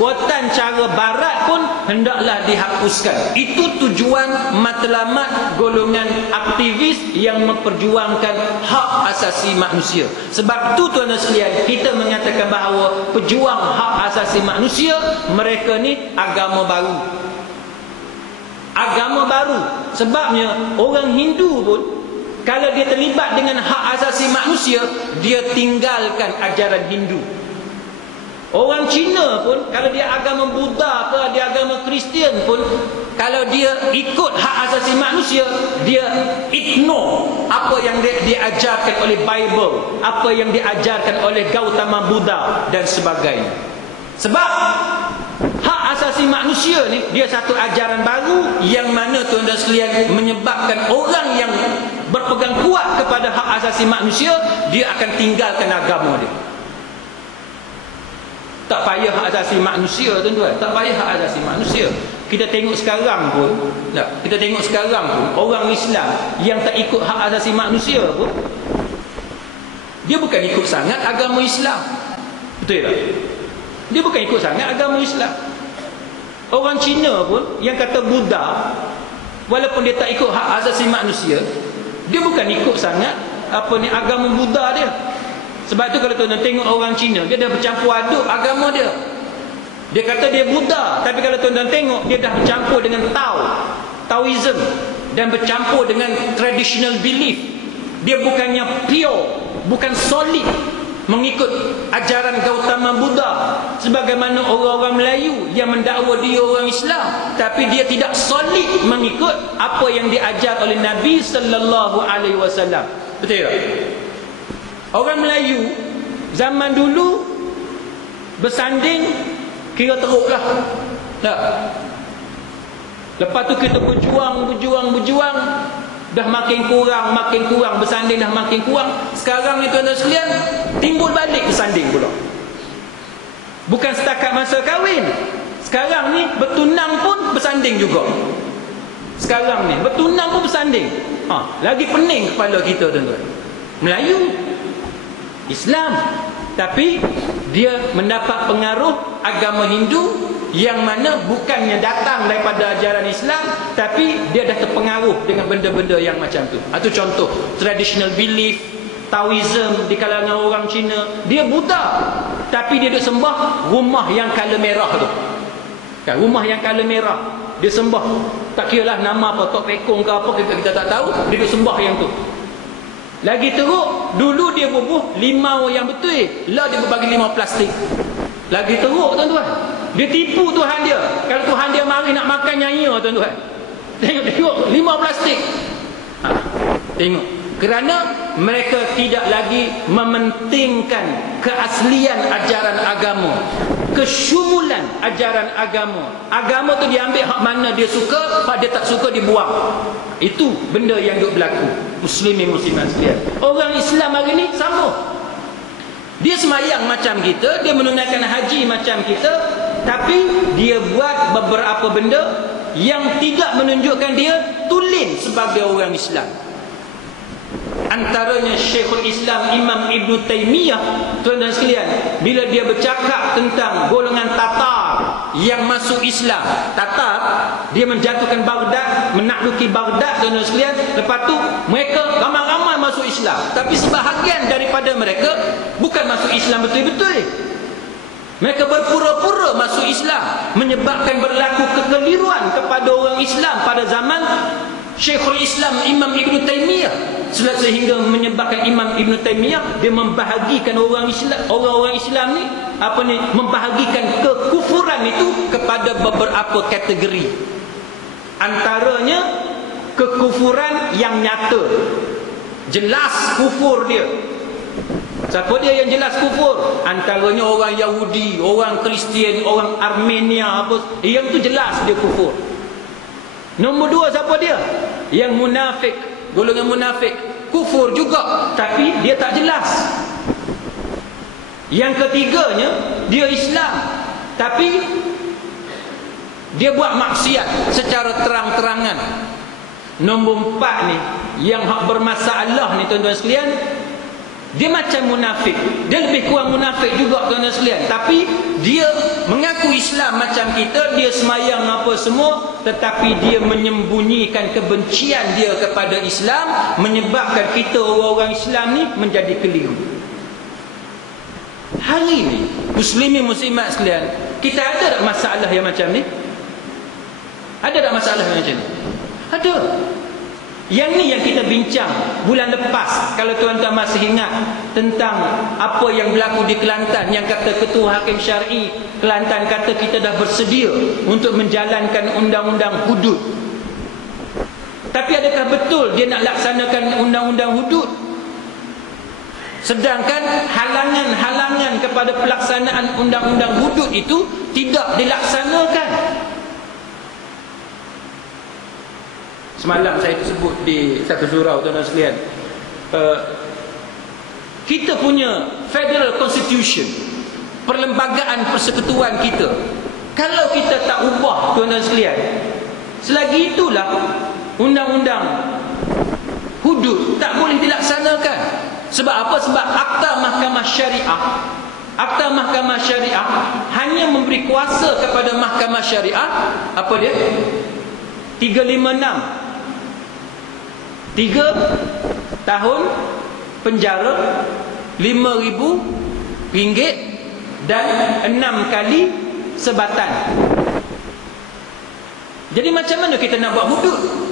rotan cara Barat pun hendaklah dihapuskan. Itu tujuan matlamat golongan aktivis yang memperjuangkan hak asasi manusia. Sebab tu tuan-tuan sekalian, kita mengatakan bahawa pejuang hak asasi manusia, mereka ni agama baru. Agama baru. Sebabnya orang Hindu pun, kalau dia terlibat dengan hak asasi manusia, dia tinggalkan ajaran Hindu. Orang Cina pun, kalau dia agama Buddha ke, dia agama Kristian pun, kalau dia ikut hak asasi manusia, dia ignore apa yang diajarkan oleh Bible, apa yang diajarkan oleh Gautama Buddha dan sebagainya. Sebab hak asasi manusia ni, dia satu ajaran baru yang mana tuan-tuan sekalian menyebabkan orang yang berpegang kuat kepada hak asasi manusia, dia akan tinggalkan agama dia. Tak payah hak asasi manusia, tuan-tuan. Tak payah hak asasi manusia. Kita tengok sekarang pun, kita tengok sekarang pun, orang Islam yang tak ikut hak asasi manusia pun, dia bukan ikut sangat agama Islam. Betul tak? Dia bukan ikut sangat agama Islam. Orang Cina pun yang kata Buddha, walaupun dia tak ikut hak asasi manusia, dia bukan ikut sangat agama Buddha dia. Sebab tu kalau tuan-tuan tengok orang Cina, dia dah bercampur aduk agama dia. Dia kata dia Buddha, tapi kalau tuan-tuan tengok, dia dah bercampur dengan Taoism, dan bercampur dengan traditional belief. Dia bukannya pure, bukan solid mengikut ajaran Gautama Buddha sebagaimana orang-orang Melayu yang mendakwa dia orang Islam, tapi dia tidak solid mengikut apa yang diajar oleh Nabi sallallahu alaihi wasallam. Betul tak? Orang Melayu zaman dulu bersanding kira teruklah. Tak. Lepas tu kita berjuang, dah makin kurang, bersanding dah makin kurang. Sekarang ni tuan-tuan sekalian, timbul balik bersanding pula. Bukan setakat masa kahwin. Sekarang ni bertunang pun bersanding juga. Sekarang ni bertunang pun bersanding. Lagi pening kepala kita, tuan-tuan. Melayu, Islam, tapi dia mendapat pengaruh agama Hindu yang mana bukannya datang daripada ajaran Islam, tapi dia dah terpengaruh dengan benda-benda yang macam tu. Itu contoh traditional belief, Taoism di kalangan orang Cina. Dia Buddha, tapi dia duk sembah rumah yang color merah tu. Kan, rumah yang color merah dia sembah. Tak kiralah nama apa, Tok Pekong ke apa, kita tak tahu, dia duk sembah yang tu. Lagi teruk, dulu dia bubuh limau yang betul, lah dia berbagi limau plastik. Lagi teruk, tuan-tuan. Dia tipu Tuhan dia. Kalau Tuhan dia mari nak makan nyaya, tuan-tuan. Tengok limau plastik. Tengok. Kerana mereka tidak lagi mementingkan keaslian ajaran agama, kesyumulan ajaran agama. Agama tu diambil hak mana dia suka, hak dia tak suka dibuang. Itu benda yang duk berlaku. Muslimin muslimat sekalian. Orang Islam hari ni sama. Dia semayang macam kita, dia menunaikan haji macam kita, tapi dia buat beberapa benda yang tidak menunjukkan dia tulen sebagai orang Islam. Antaranya Syekhul Islam Imam Ibn Taymiyah, tuan-tuan sekalian, bila dia bercakap tentang golongan Tatar yang masuk Islam. Tatar, dia menjatuhkan Baghdad, menakluki Baghdad dan sekalian. Lepas tu mereka ramai-ramai masuk Islam. Tapi sebahagian daripada mereka bukan masuk Islam betul-betul. Mereka berpura-pura masuk Islam, menyebabkan berlaku kekeliruan kepada orang Islam pada zaman Syekhul Islam Imam Ibn Taymiyah, sehingga menyebabkan Imam Ibn Taymiyah dia membahagikan orang-orang Islam ni membahagikan kekufuran itu kepada beberapa kategori. Antaranya kekufuran yang nyata, jelas kufur dia. Siapa dia yang jelas kufur? Antaranya orang Yahudi, orang Kristian, orang Armenia apa, yang tu jelas dia kufur. Nombor dua siapa dia? Yang munafik, golongan munafik, kufur juga tapi dia tak jelas. Yang ketiganya, dia Islam tapi dia buat maksiat secara terang-terangan. Nombor empat ni, yang hak bermasalah ni tuan-tuan sekalian, dia macam munafik, dia lebih kurang munafik juga tuan-tuan sekalian, tapi dia mengaku Islam macam kita, dia semayang apa semua, tetapi dia menyembunyikan kebencian dia kepada Islam, menyebabkan kita orang-orang Islam ni menjadi keliru. Hari ni muslimin muslimat sekalian, kita ada tak masalah yang macam ni? Ada tak masalah yang macam ni? Ada. Yang ni yang kita bincang bulan lepas, kalau tuan-tuan masih ingat, tentang apa yang berlaku di Kelantan, yang kata Ketua Hakim Syar'i Kelantan kata kita dah bersedia untuk menjalankan undang-undang hudud. Tapi adakah betul dia nak laksanakan undang-undang hudud? Sedangkan halangan-halangan kepada pelaksanaan undang-undang hudud itu tidak dilaksanakan. Semalam saya tersebut di satu surau tuan-tuan sekalian. Kita punya Federal Constitution, perlembagaan persekutuan kita, kalau kita tak ubah tuan-tuan sekalian, selagi itulah undang-undang hudud tak boleh dilaksanakan. Sebab apa? Sebab Akta Mahkamah Syariah, Akta Mahkamah Syariah hanya memberi kuasa kepada Mahkamah Syariah, apa dia? 356, 3 tahun penjara, RM5,000 dan 6 kali sebatan. Jadi macam mana kita nak buat hudud?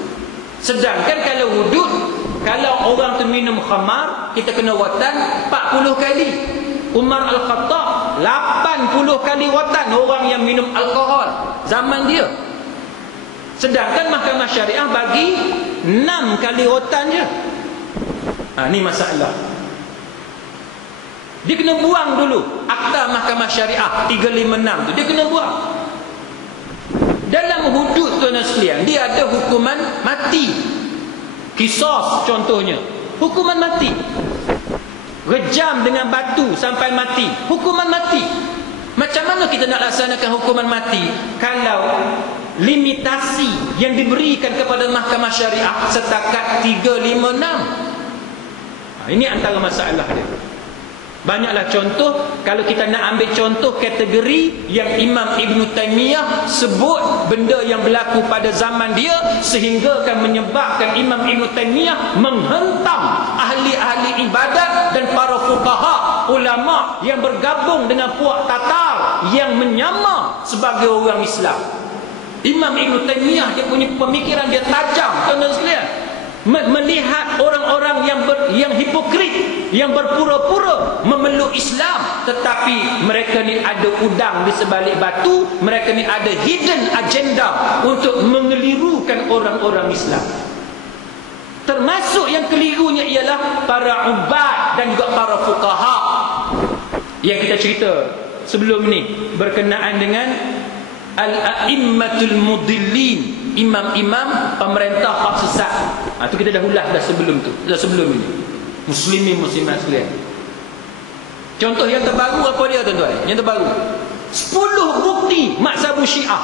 Sedangkan kalau hudud, kalau orang tu minum khamar, kita kena watan 40 kali. Umar Al-Khattab 80 kali watan orang yang minum alkohol zaman dia. Sedangkan Mahkamah Syariah bagi 6 kali rotan je. Ni masalah. Dia kena buang dulu Akta Mahkamah Syariah 356 tu. Dia kena buang. Dalam hudud tuan-tuan sekalian, dia ada hukuman mati. Qisas contohnya, hukuman mati. Rejam dengan batu sampai mati, hukuman mati. Macam mana kita nak laksanakan hukuman mati kalau limitasi yang diberikan kepada Mahkamah Syariah setakat 356? Ini antara masalah dia. Banyaklah contoh. Kalau kita nak ambil contoh kategori yang Imam Ibn Taymiyah sebut benda yang berlaku pada zaman dia, sehingga akan menyebabkan Imam Ibn Taymiyah menghentam ahli-ahli ibadat dan para fuqaha, ulama yang bergabung dengan puak Tatar yang menyamar sebagai orang Islam. Imam Ibn Taymiyah dia punya pemikiran dia tajam tuan-tuan sekalian. Melihat orang-orang yang hipokrit, yang berpura-pura memeluk Islam, tetapi mereka ni ada udang di sebalik batu, mereka ni ada hidden agenda untuk mengelirukan orang-orang Islam. Termasuk yang kelirunya ialah para ubad dan juga para fuqaha yang kita cerita sebelum ni berkenaan dengan al-a'immatul mudillin, imam-imam pemerintah hak sesat. Itu kita dah ulas dah sebelum tu, dah sebelum ini. Muslimin muslimat sekalian. Contoh yang terbaru apa dia tuan-tuan? Yang terbaru 10 bukti mazhab Syiah.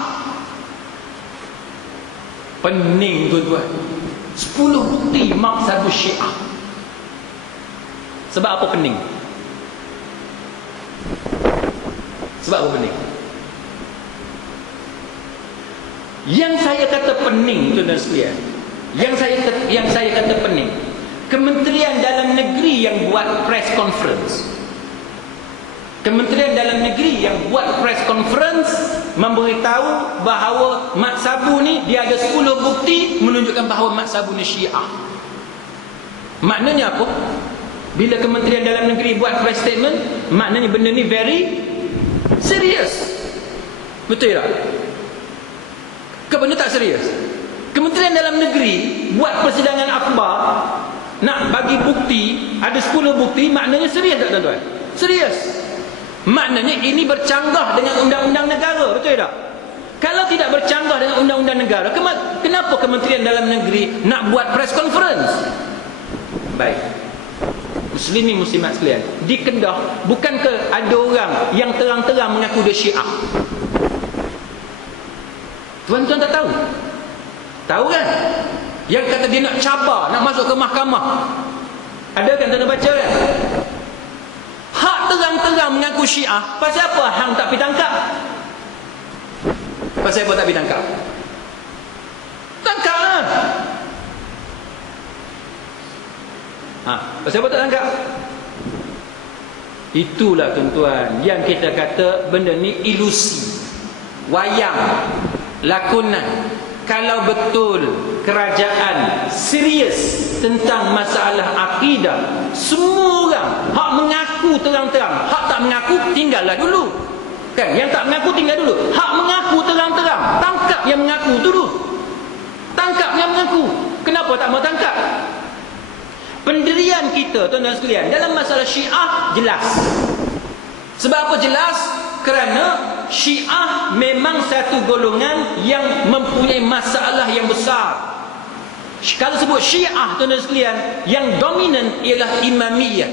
Pening tuan-tuan. 10 bukti mazhab Syiah. Sebab apa pening? Sebab apa pening? Yang saya kata pening, tuan-tuan sekalian, yang saya kata pening, Kementerian Dalam Negeri yang buat press conference. Kementerian Dalam Negeri yang buat press conference memberitahu bahawa Mat Sabu ni dia ada 10 bukti menunjukkan bahawa Mat Sabu ni Syiah. Maknanya apa? Bila Kementerian Dalam Negeri buat press statement, maknanya benda ni very serius. Betul tak? Ke benda tak serius? Kementerian Dalam Negeri buat persidangan akhbar nak bagi bukti, ada 10 bukti, maknanya serius tak tuan-tuan? Serius. Maknanya ini bercanggah dengan undang-undang negara, betul tak? Kalau tidak bercanggah dengan undang-undang negara, kenapa Kementerian Dalam Negeri nak buat press conference? Baik, muslimin muslimat sekalian, di Kedah bukankah ada orang yang terang-terang mengaku dia Syiah? Tuan-tuan tak tahu? Tahu kan? Yang kata dia nak cabar, nak masuk ke mahkamah. Ada kan tuan-tuan baca kan? Hak terang-terang mengaku Syiah, pasal apa hang tak pergi tangkap? Pasal apa tak pergi tangkap? Tangkap lah. Pasal apa tak tangkap? Itulah tuan-tuan yang kita kata benda ni ilusi, wayang, lakonan. Kalau betul kerajaan serius tentang masalah akidah, semua orang hak mengaku terang-terang, hak tak mengaku tinggallah dulu. Kan? Yang tak mengaku tinggal dulu. Hak mengaku terang-terang, tangkap yang mengaku dulu. Tangkap yang mengaku. Kenapa tak mau tangkap? Pendirian kita, tuan-tuan sekalian, dalam masalah Syiah jelas. Sebab apa jelas? Kerana Syiah memang satu golongan yang mempunyai masalah yang besar. Kalau sebut Syiah, tuan-tuan sekalian, yang dominan ialah Imamiyah.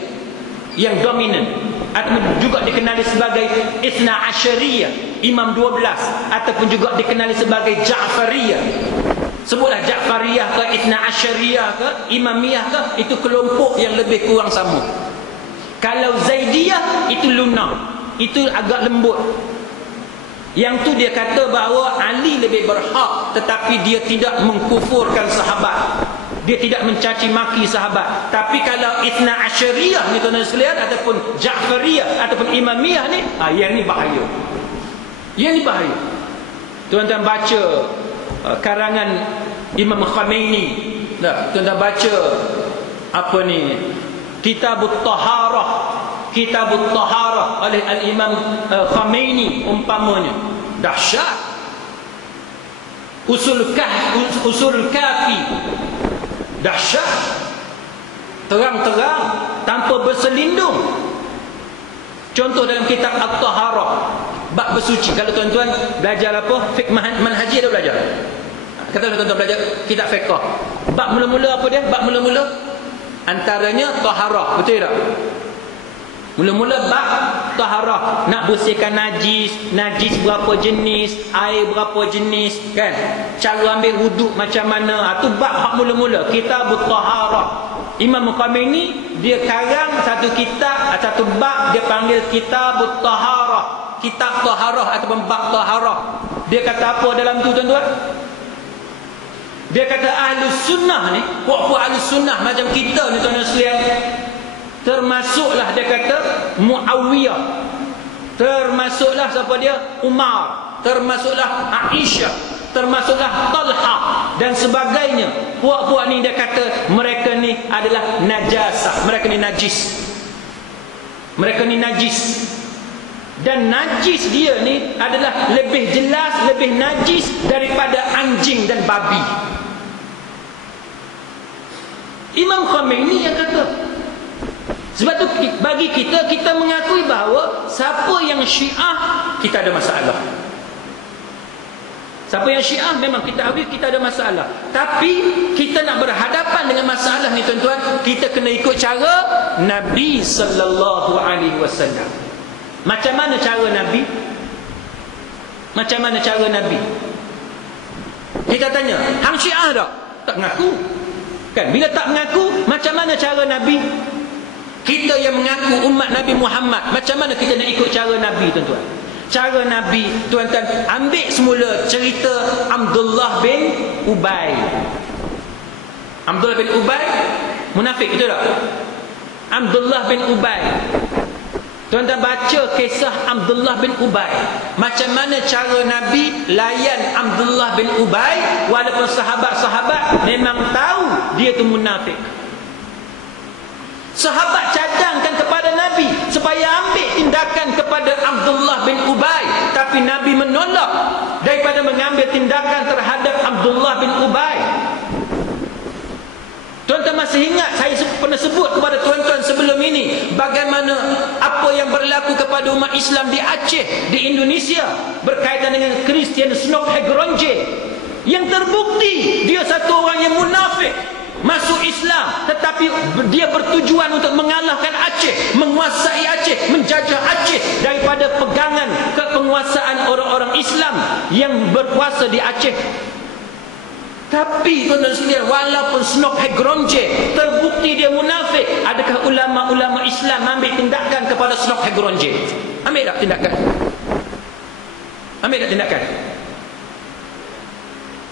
Yang dominan, ataupun juga dikenali sebagai Ithna Asyariyah, Imam 12, ataupun juga dikenali sebagai Ja'fariyah. Sebutlah Ja'fariyah ke, Ithna Asyariyah ke, Imamiyah ke, itu kelompok yang lebih kurang sama. Kalau Zaidiyah, itu lunak, itu agak lembut. Yang tu dia kata bahawa Ali lebih berhak, tetapi dia tidak mengkufurkan sahabat, dia tidak mencaci maki sahabat. Tapi kalau Ithna Asyariyah ni tuan-tuan sekalian, ataupun Ja'fariyah ataupun Imamiyah ni, yang ni bahaya. Yang ni bahaya. Tuan-tuan baca karangan Imam Khomeini. Tuan-tuan baca apa ni, Kitabut Taharah, Kitabut Taharah oleh Al-Imam Khomeini umpamanya. Dahsyat. Usul Kafi. Dahsyat. Terang-terang, tanpa berselindung. Contoh dalam kitab At-Taharah, bab bersuci. Kalau tuan-tuan belajar apa? Fiqh manhaji ada belajar. Katalah tuan-tuan belajar kitab fiqh. Bab mula-mula apa dia? Bab mula-mula antaranya taharah, betul tak? Mula-mula bab taharah, nak bersihkan najis, najis berapa jenis, air berapa jenis, kan? Cara ambil wuduk macam mana, tu bab hak mula-mula, Kitabut Taharah. Imam Khomeini dia karang satu kitab, satu bab, dia panggil Kitabut Taharah, kitab taharah ataupun bab taharah. Dia kata apa dalam tu tuan-tuan? Dia kata Ahlus Sunnah ni, puak-puak Ahlus Sunnah macam kita ni tuan-tuan sekalian, termasuklah dia kata Muawiyah, termasuklah siapa dia? Umar, termasuklah Aisyah, termasuklah Talha dan sebagainya. Puak-puak ni dia kata mereka ni adalah najasah, mereka ni najis. Mereka ni najis. Dan najis dia ni adalah lebih jelas, lebih najis daripada anjing dan babi. Imam Khomeini yang kata. Sebab tu bagi kita, kita mengakui bahawa siapa yang Syiah, kita ada masalah. Siapa yang Syiah memang kita akui kita ada masalah. Tapi kita nak berhadapan dengan masalah ni tuan-tuan, kita kena ikut cara Nabi sallallahu alaihi wasallam. Macam mana cara Nabi? Macam mana cara Nabi? Kita tanya, hang Syiah tak? Tak mengaku. Kan bila tak mengaku, macam mana cara Nabi? Kita yang mengaku umat Nabi Muhammad, macam mana kita nak ikut cara Nabi tuan-tuan? cara Nabi, tuan-tuan, ambil semula cerita Abdullah bin Ubay. Abdullah bin Ubay munafik, betul tak? Abdullah bin Ubay. Tuan-tuan baca kisah Abdullah bin Ubay. Macam mana cara Nabi layan Abdullah bin Ubay, walaupun sahabat-sahabat memang tahu dia tu munafik. Sahabat cadangkan kepada Nabi supaya ambil tindakan kepada Abdullah bin Ubay, tapi Nabi menolak daripada mengambil tindakan terhadap Abdullah bin Ubay. Tuan-tuan masih ingat saya pernah sebut kepada tuan-tuan sebelum ini bagaimana apa yang berlaku kepada umat Islam di Aceh, di Indonesia, berkaitan dengan Christian Snok Hegronje, yang terbukti dia satu orang yang munafik, masuk Islam, tetapi dia bertujuan untuk mengalahkan Aceh, menguasai Aceh, menjajah Aceh daripada pegangan kepenguasaan orang-orang Islam yang berkuasa di Aceh. Tapi tuan-tuan sekalian, walaupun Snok Hegronje terbukti dia munafik, adakah ulama-ulama Islam ambil tindakan kepada Snok Hegronje? Ambil tak tindakan? Ambil tak tindakan?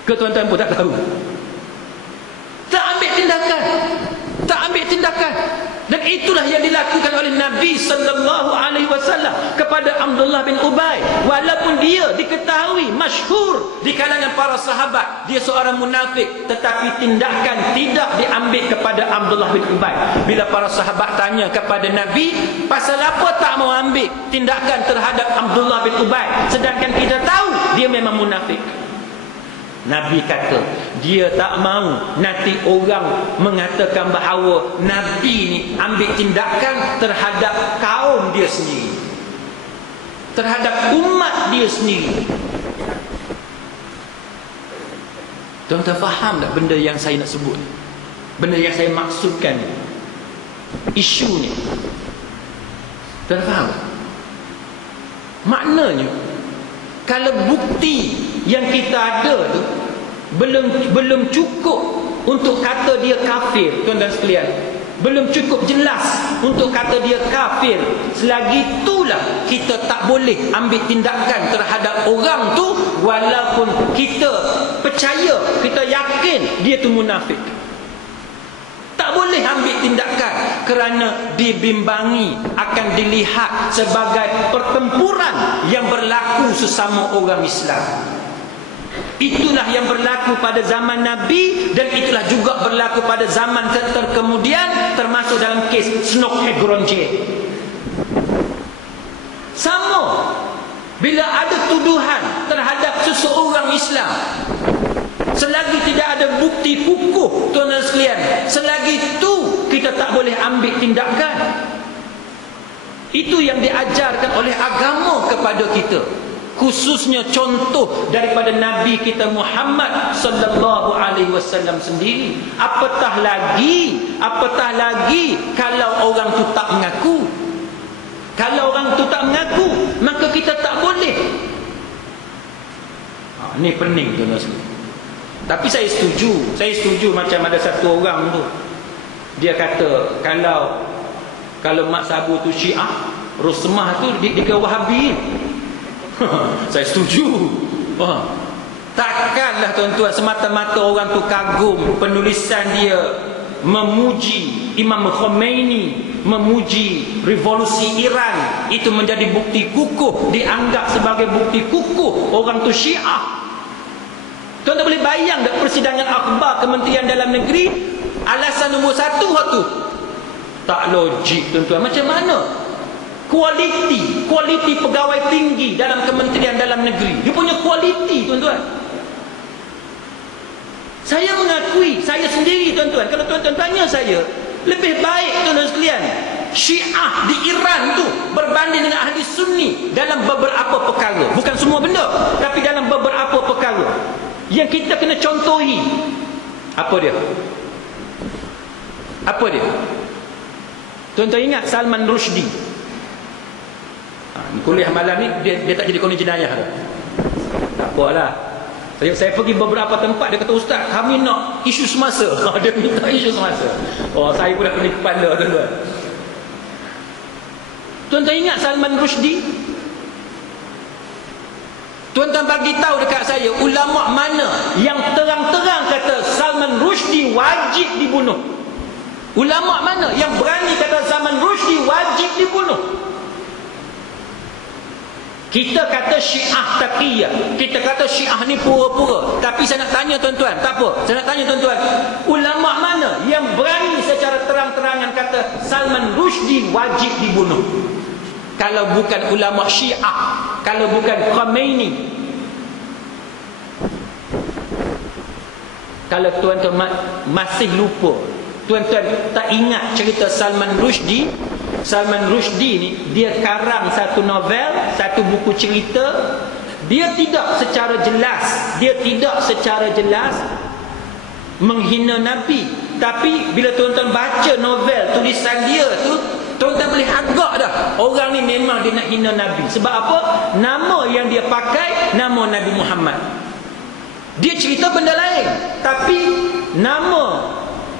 Ke tuan-tuan pun tak tahu? Tak ambil tindakan. Tak ambil tindakan. Dan itulah yang dilakukan oleh Nabi sallallahu alaihi wasallam kepada Abdullah bin Ubay. Walaupun dia diketahui masyhur di kalangan para sahabat dia seorang munafik, tetapi tindakan tidak diambil kepada Abdullah bin Ubay. Bila para sahabat tanya kepada Nabi, pasal apa tak mau ambil tindakan terhadap Abdullah bin Ubay, sedangkan kita tahu dia memang munafik? Nabi kata dia tak mau nanti orang mengatakan bahawa Nabi ni ambil tindakan terhadap kaum dia sendiri, terhadap umat dia sendiri. Tuan-tuan faham tak benda yang saya nak sebut, benda yang saya maksudkan, isu ni? Tuan faham tak? Maknanya kalau bukti yang kita ada tu belum cukup untuk kata dia kafir, tuan-tuan sekalian, belum cukup jelas untuk kata dia kafir, selagi itulah kita tak boleh ambil tindakan terhadap orang tu, walaupun kita percaya, kita yakin dia tu munafik. Tak boleh ambil tindakan kerana dibimbangi akan dilihat sebagai pertempuran yang berlaku sesama orang Islam. Itulah yang berlaku pada zaman Nabi, dan itulah juga berlaku pada zaman kemudian, termasuk dalam kes Snok Hegronje. Sama bila ada tuduhan terhadap seseorang Islam, selagi tidak ada bukti kukuh, tuan-tuan sekalian, selagi itu kita tak boleh ambil tindakan. Itu yang diajarkan oleh agama kepada kita, khususnya contoh daripada Nabi kita Muhammad sallallahu alaihi wasallam sendiri. Apatah lagi kalau orang tu tak mengaku. Kalau orang tu tak mengaku, maka kita tak boleh. Ni pening, tuan-tuan sekalian. Tapi saya setuju macam ada satu orang tu, dia kata kalau mak sabu tu Syiah, Rosmah tu di Wahabi. Saya setuju. Takkanlah tuan-tuan semata-mata orang tu kagum penulisan dia memuji Imam Khomeini, memuji revolusi Iran, itu menjadi bukti kukuh, dianggap sebagai bukti kukuh orang tu Syiah. Tuan-tuan boleh bayang tak persidangan akhbar Kementerian Dalam Negeri, alasan nombor satu tu tak logik, tuan-tuan. Macam mana kualiti pegawai tinggi dalam Kementerian Dalam Negeri, dia punya kualiti, tuan-tuan. Saya mengakui, saya sendiri, tuan-tuan, kalau tuan-tuan tanya saya, lebih baik, tuan-tuan sekalian, Syiah di Iran tu berbanding dengan ahli Sunni dalam beberapa perkara. Bukan semua benda, tapi dalam beberapa perkara yang kita kena contohi. Apa dia? Tuan-tuan ingat Salman Rushdie? Kuliah malam ni dia tak jadi kuliah jenayah. Tak apalah. Saya pergi beberapa tempat, dia kata, Ustaz, kami nak isu semasa. Dia minta isu semasa. Saya pun dah kena kepala, tuan-tuan. Tuan-tuan ingat Salman Rushdie? Tuan-tuan bagi tahu dekat saya, ulama mana yang terang-terang kata Salman Rushdie wajib dibunuh? Ulama mana yang berani kata Salman Rushdie wajib dibunuh? Kita kata Syiah taqiyah, kita kata Syiah ni pura-pura. Tapi saya nak tanya tuan-tuan, tak apa, saya nak tanya tuan-tuan, ulama mana yang berani secara terang-terangan kata Salman Rushdie wajib dibunuh? Kalau bukan ulama Syiah, kalau bukan Khomeini. Kalau tuan-tuan masih lupa, tuan-tuan tak ingat cerita Salman Rushdie. Salman Rushdie ni dia karang satu novel, satu buku cerita. Dia tidak secara jelas menghina Nabi. Tapi bila tuan-tuan baca novel tulisan dia tu, tuan-tuan boleh agak dah, orang ni memang dia nak hina Nabi. Sebab apa? Nama yang dia pakai nama Nabi Muhammad. Dia cerita benda lain, tapi nama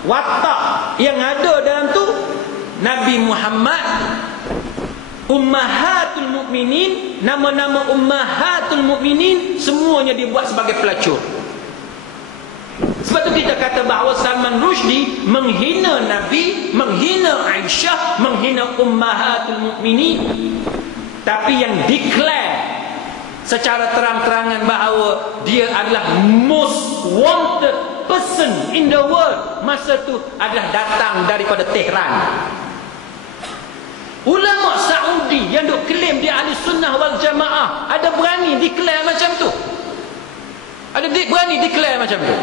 watak yang ada dalam tu Nabi Muhammad. Ummahatul Mukminin, nama-nama Ummahatul Mukminin semuanya dibuat sebagai pelacur. Sebab tu kita kata bahawa Salman Rushdie menghina Nabi, menghina Aisyah, menghina Ummahatul Mukminin. Tapi yang declare secara terang-terangan bahawa dia adalah most wanted person in the world masa tu adalah datang daripada Tehran. Ulama Saudi yang duk claim dia ahli sunnah wal jamaah ada berani declare macam tu? Ada berani declare macam tu?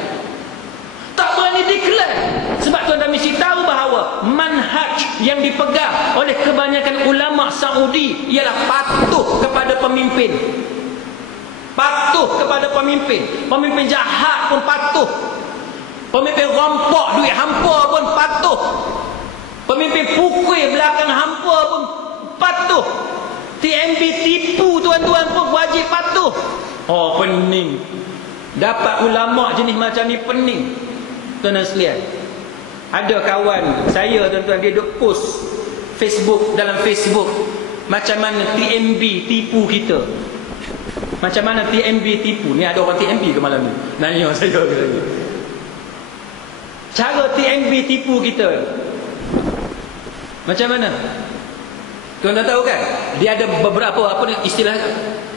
Tak berani declare. Sebab tuan-tuan mesti tahu bahawa manhaj yang dipegang oleh kebanyakan ulama Saudi ialah patuh kepada pemimpin. Patuh kepada pemimpin. Pemimpin jahat pun patuh. Pemimpin rompok duit hampa pun patuh. Pemimpin pukul belakang hampa pun patuh. TMB tipu tuan-tuan pun wajib patuh. Oh, pening. Dapat ulama jenis macam ni pening. Tuan-tuan sekalian, ada kawan saya tuan-tuan, dia duk post Facebook, dalam Facebook, macam mana TMB tipu kita. Macam mana TMB tipu. Ni ada orang TMB ke malam ni? Nanya saya ke lagi. Cara TMB tipu kita macam mana? Tuan-tuan tahu kan? Dia ada beberapa apa ni istilah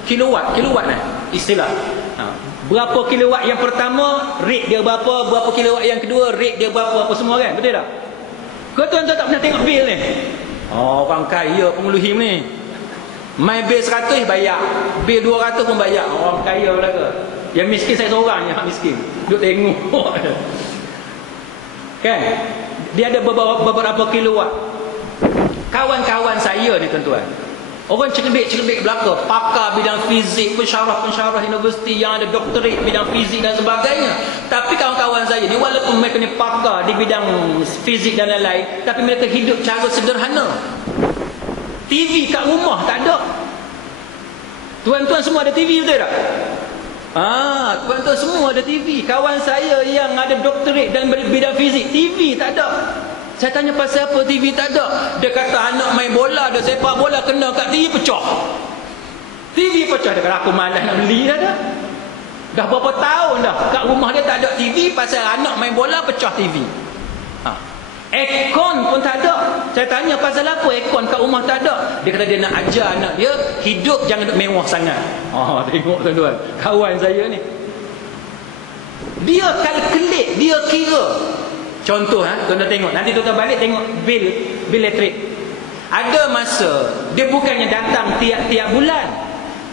kilowatt istilah. Berapa kilowatt yang pertama, rate dia berapa kilowatt yang kedua, rate dia berapa, apa semua kan? Betul tak? Kau tuan-tuan tak pernah tengok bil ni? Oh, orang kaya pengeluhim ni. My bil 100 bayar, bil 200 pun bayar. Orang kaya belaka. Yang miskin saya seorang yang miskin. Duk tengok. Kan? Dia ada beberapa kilowatt. Kawan-kawan saya ni tuan-tuan, orang cerdik-cerdik belaka, pakar bidang fizik, pensyarah universiti yang ada doktorat bidang fizik dan sebagainya. Tapi kawan-kawan saya ni, walaupun mereka ni pakar di bidang fizik dan lain-lain, tapi mereka hidup cara sederhana. TV kat rumah tak ada. Tuan-tuan semua ada TV, betul tak? Tuan-tuan semua ada TV. Kawan saya yang ada doktorat dalam bidang fizik, TV tak ada. Saya tanya pasal apa TV tak ada? Dia kata anak main bola, dia sepak bola kena kat TV pecah. TV pecah. Dia kata aku malas nak beli dah. Dah berapa tahun dah kat rumah dia tak ada TV pasal anak main bola pecah TV. Aircon pun tak ada. Saya tanya pasal apa aircon kat rumah tak ada? Dia kata dia nak ajar anak dia hidup jangan duk mewah sangat. Tengok tuan-tuan, kawan saya ni. Dia kalkulate, dia kira. Contoh tuan-tuan tengok, nanti tuan-tuan balik tengok bil elektrik. Ada masa dia bukannya datang tiap-tiap bulan,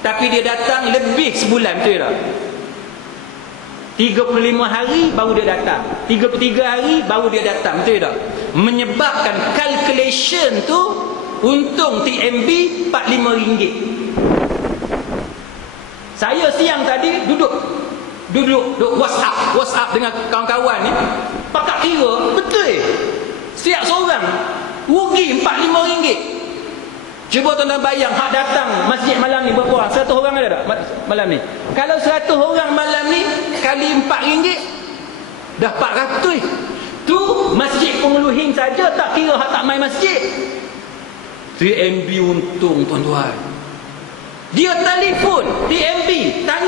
tapi dia datang lebih sebulan, betul tak? 35 hari baru dia datang, 33 hari baru dia datang, betul tak? Menyebabkan calculation tu untung TMB RM45. Saya siang tadi duduk WhatsApp dengan kawan-kawan ni, pakak kira betul setiap seorang rugi RM45. Cuba tuan-tuan bayang, hak datang masjid malam ni berapa orang? 100 orang ada tak malam ni? Kalau 100 orang malam ni kali RM4, dah 400. Tu masjid Pengeluhing saja, tak kira hak tak main masjid. TMB untung tuan-tuan. Dia telefon TMB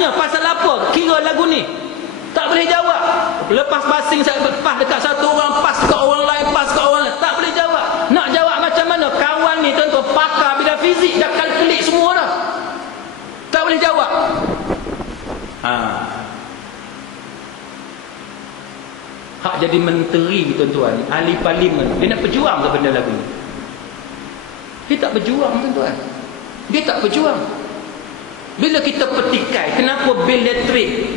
tanya pasal apa kira lagu ni, tak boleh jawab. Lepas basing saya pas dekat satu orang, pas dekat orang lain, pas dekat orang lain, tak boleh jawab. Nak jawab macam mana? Kawan ni tuan-tuan pakar bidang fizik, dah kalkulit semua dah, tak boleh jawab. Hak jadi menteri tuan-tuan, ahli parlimen, dia nak berjuang ke benda lagu ni? Dia tak berjuang tuan-tuan. Dia tak berjuang. Bila kita petikai, kenapa bil elektrik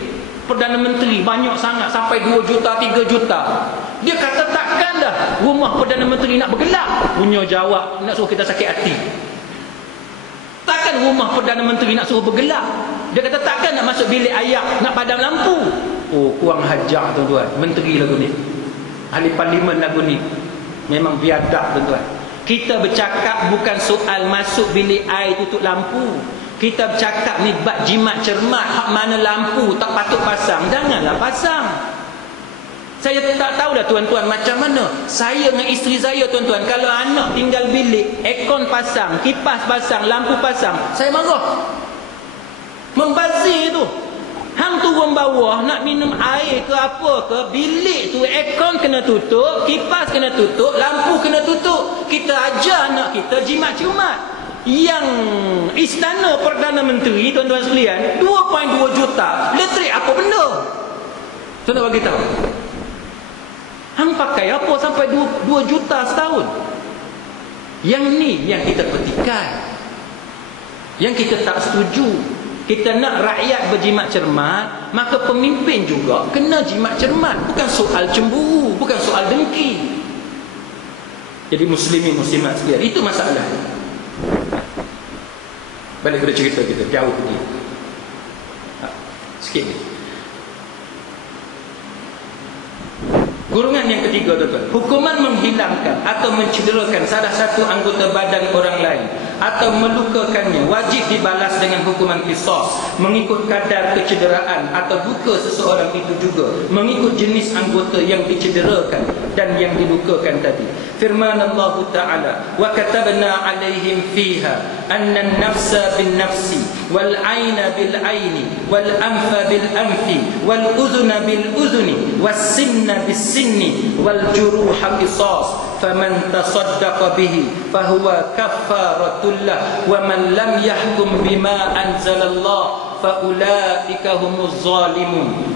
Perdana Menteri banyak sangat sampai 2 juta, 3 juta. Dia kata takkan dah rumah Perdana Menteri nak bergelap. Punya jawab nak suruh kita sakit hati. Takkan rumah Perdana Menteri nak suruh bergelap. Dia kata takkan nak masuk bilik ayak nak padam lampu. Oh, kurang hajar tuan-tuan. Menteri lagu ni, ahli parlimen lagu ni, memang biadab tuan-tuan. Kita bercakap bukan soal masuk bilik air tutup lampu. Kita bercakap ni bab jimat cermat. Hak mana lampu tak patut pasang, janganlah pasang. Saya tak tahulah tuan-tuan macam mana. Saya dengan isteri saya tuan-tuan, kalau anak tinggal bilik, aircon pasang, kipas pasang, lampu pasang, saya marah. Membazir tu. Hang turun bawah nak minum air ke apa ke, bilik tu aircon kena tutup, kipas kena tutup, lampu kena tutup. Kita ajar anak kita jimat ciumat. Yang istana Perdana Menteri tuan-tuan sekalian 2.2 juta, elektrik apa benda? Saya nak bagi tahu. Hang pakai apa sampai 2 juta setahun? Yang ni yang kita petikai, yang kita tak setuju. Kita nak rakyat berjimat cermat, maka pemimpin juga kena jimat cermat. Bukan soal cemburu, bukan soal dengki. Jadi muslimin muslimat sekalian, itu masalah. Balik kepada cerita kita, jauh pergi. Sikit ni. Golongan yang ketiga tuan-tuan, hukuman menghilangkan atau mencederakan salah satu anggota badan orang lain atau melukakannya wajib dibalas dengan hukuman qisas mengikut kadar kecederaan atau luka seseorang itu juga mengikut jenis anggota yang dicederakan dan yang dilukakan tadi. Firman Allah Ta'ala, wa katabna alaihim fiha anna an-nafsa bin-nafsi wal 'aina bil-'aini wal anfa bil-anfi wal udhuna bil-udhuni was sinna bis-sinni wal juruha qisas faman tasaddaqa bihi fahuwa kaffaratul lah wa man lam yahkum bima anzalallah faulaika humuz zalimun.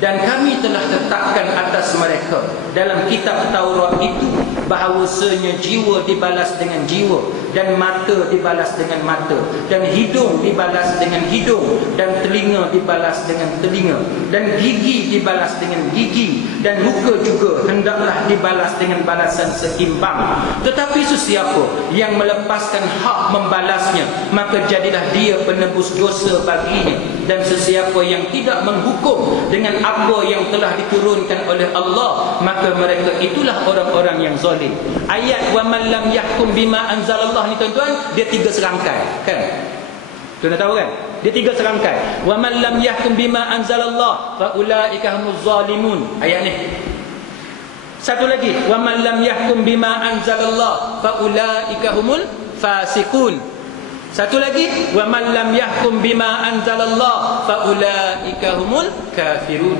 Dan kami telah letakkan atas mereka dalam kitab Taurat itu bahawasanya jiwa dibalas dengan jiwa, dan mata dibalas dengan mata, dan hidung dibalas dengan hidung, dan telinga dibalas dengan telinga, dan gigi dibalas dengan gigi, dan muka juga hendaklah dibalas dengan balasan seimbang. Tetapi sesiapa yang melepaskan hak membalasnya, maka jadilah dia penebus dosa baginya. Dan sesiapa yang tidak menghukum dengan apa yang telah diturunkan oleh Allah, maka mereka itulah orang-orang yang zalim. Ayat wa man lam yahkum bima anzalallah ni tuan-tuan, dia 3 serangkai kan? Tuan tahu kan? Dia 3 serangkai. Wa man lam yahkum bima anzalallah fa ulaika humuz zalimun. Ayat ni. Satu lagi, wa man lam yahkum bima anzalallah fa ulaika humul fasiqun. Satu lagi, wa man lam yahkum bima anzalallah fa ulaika humul kafirun.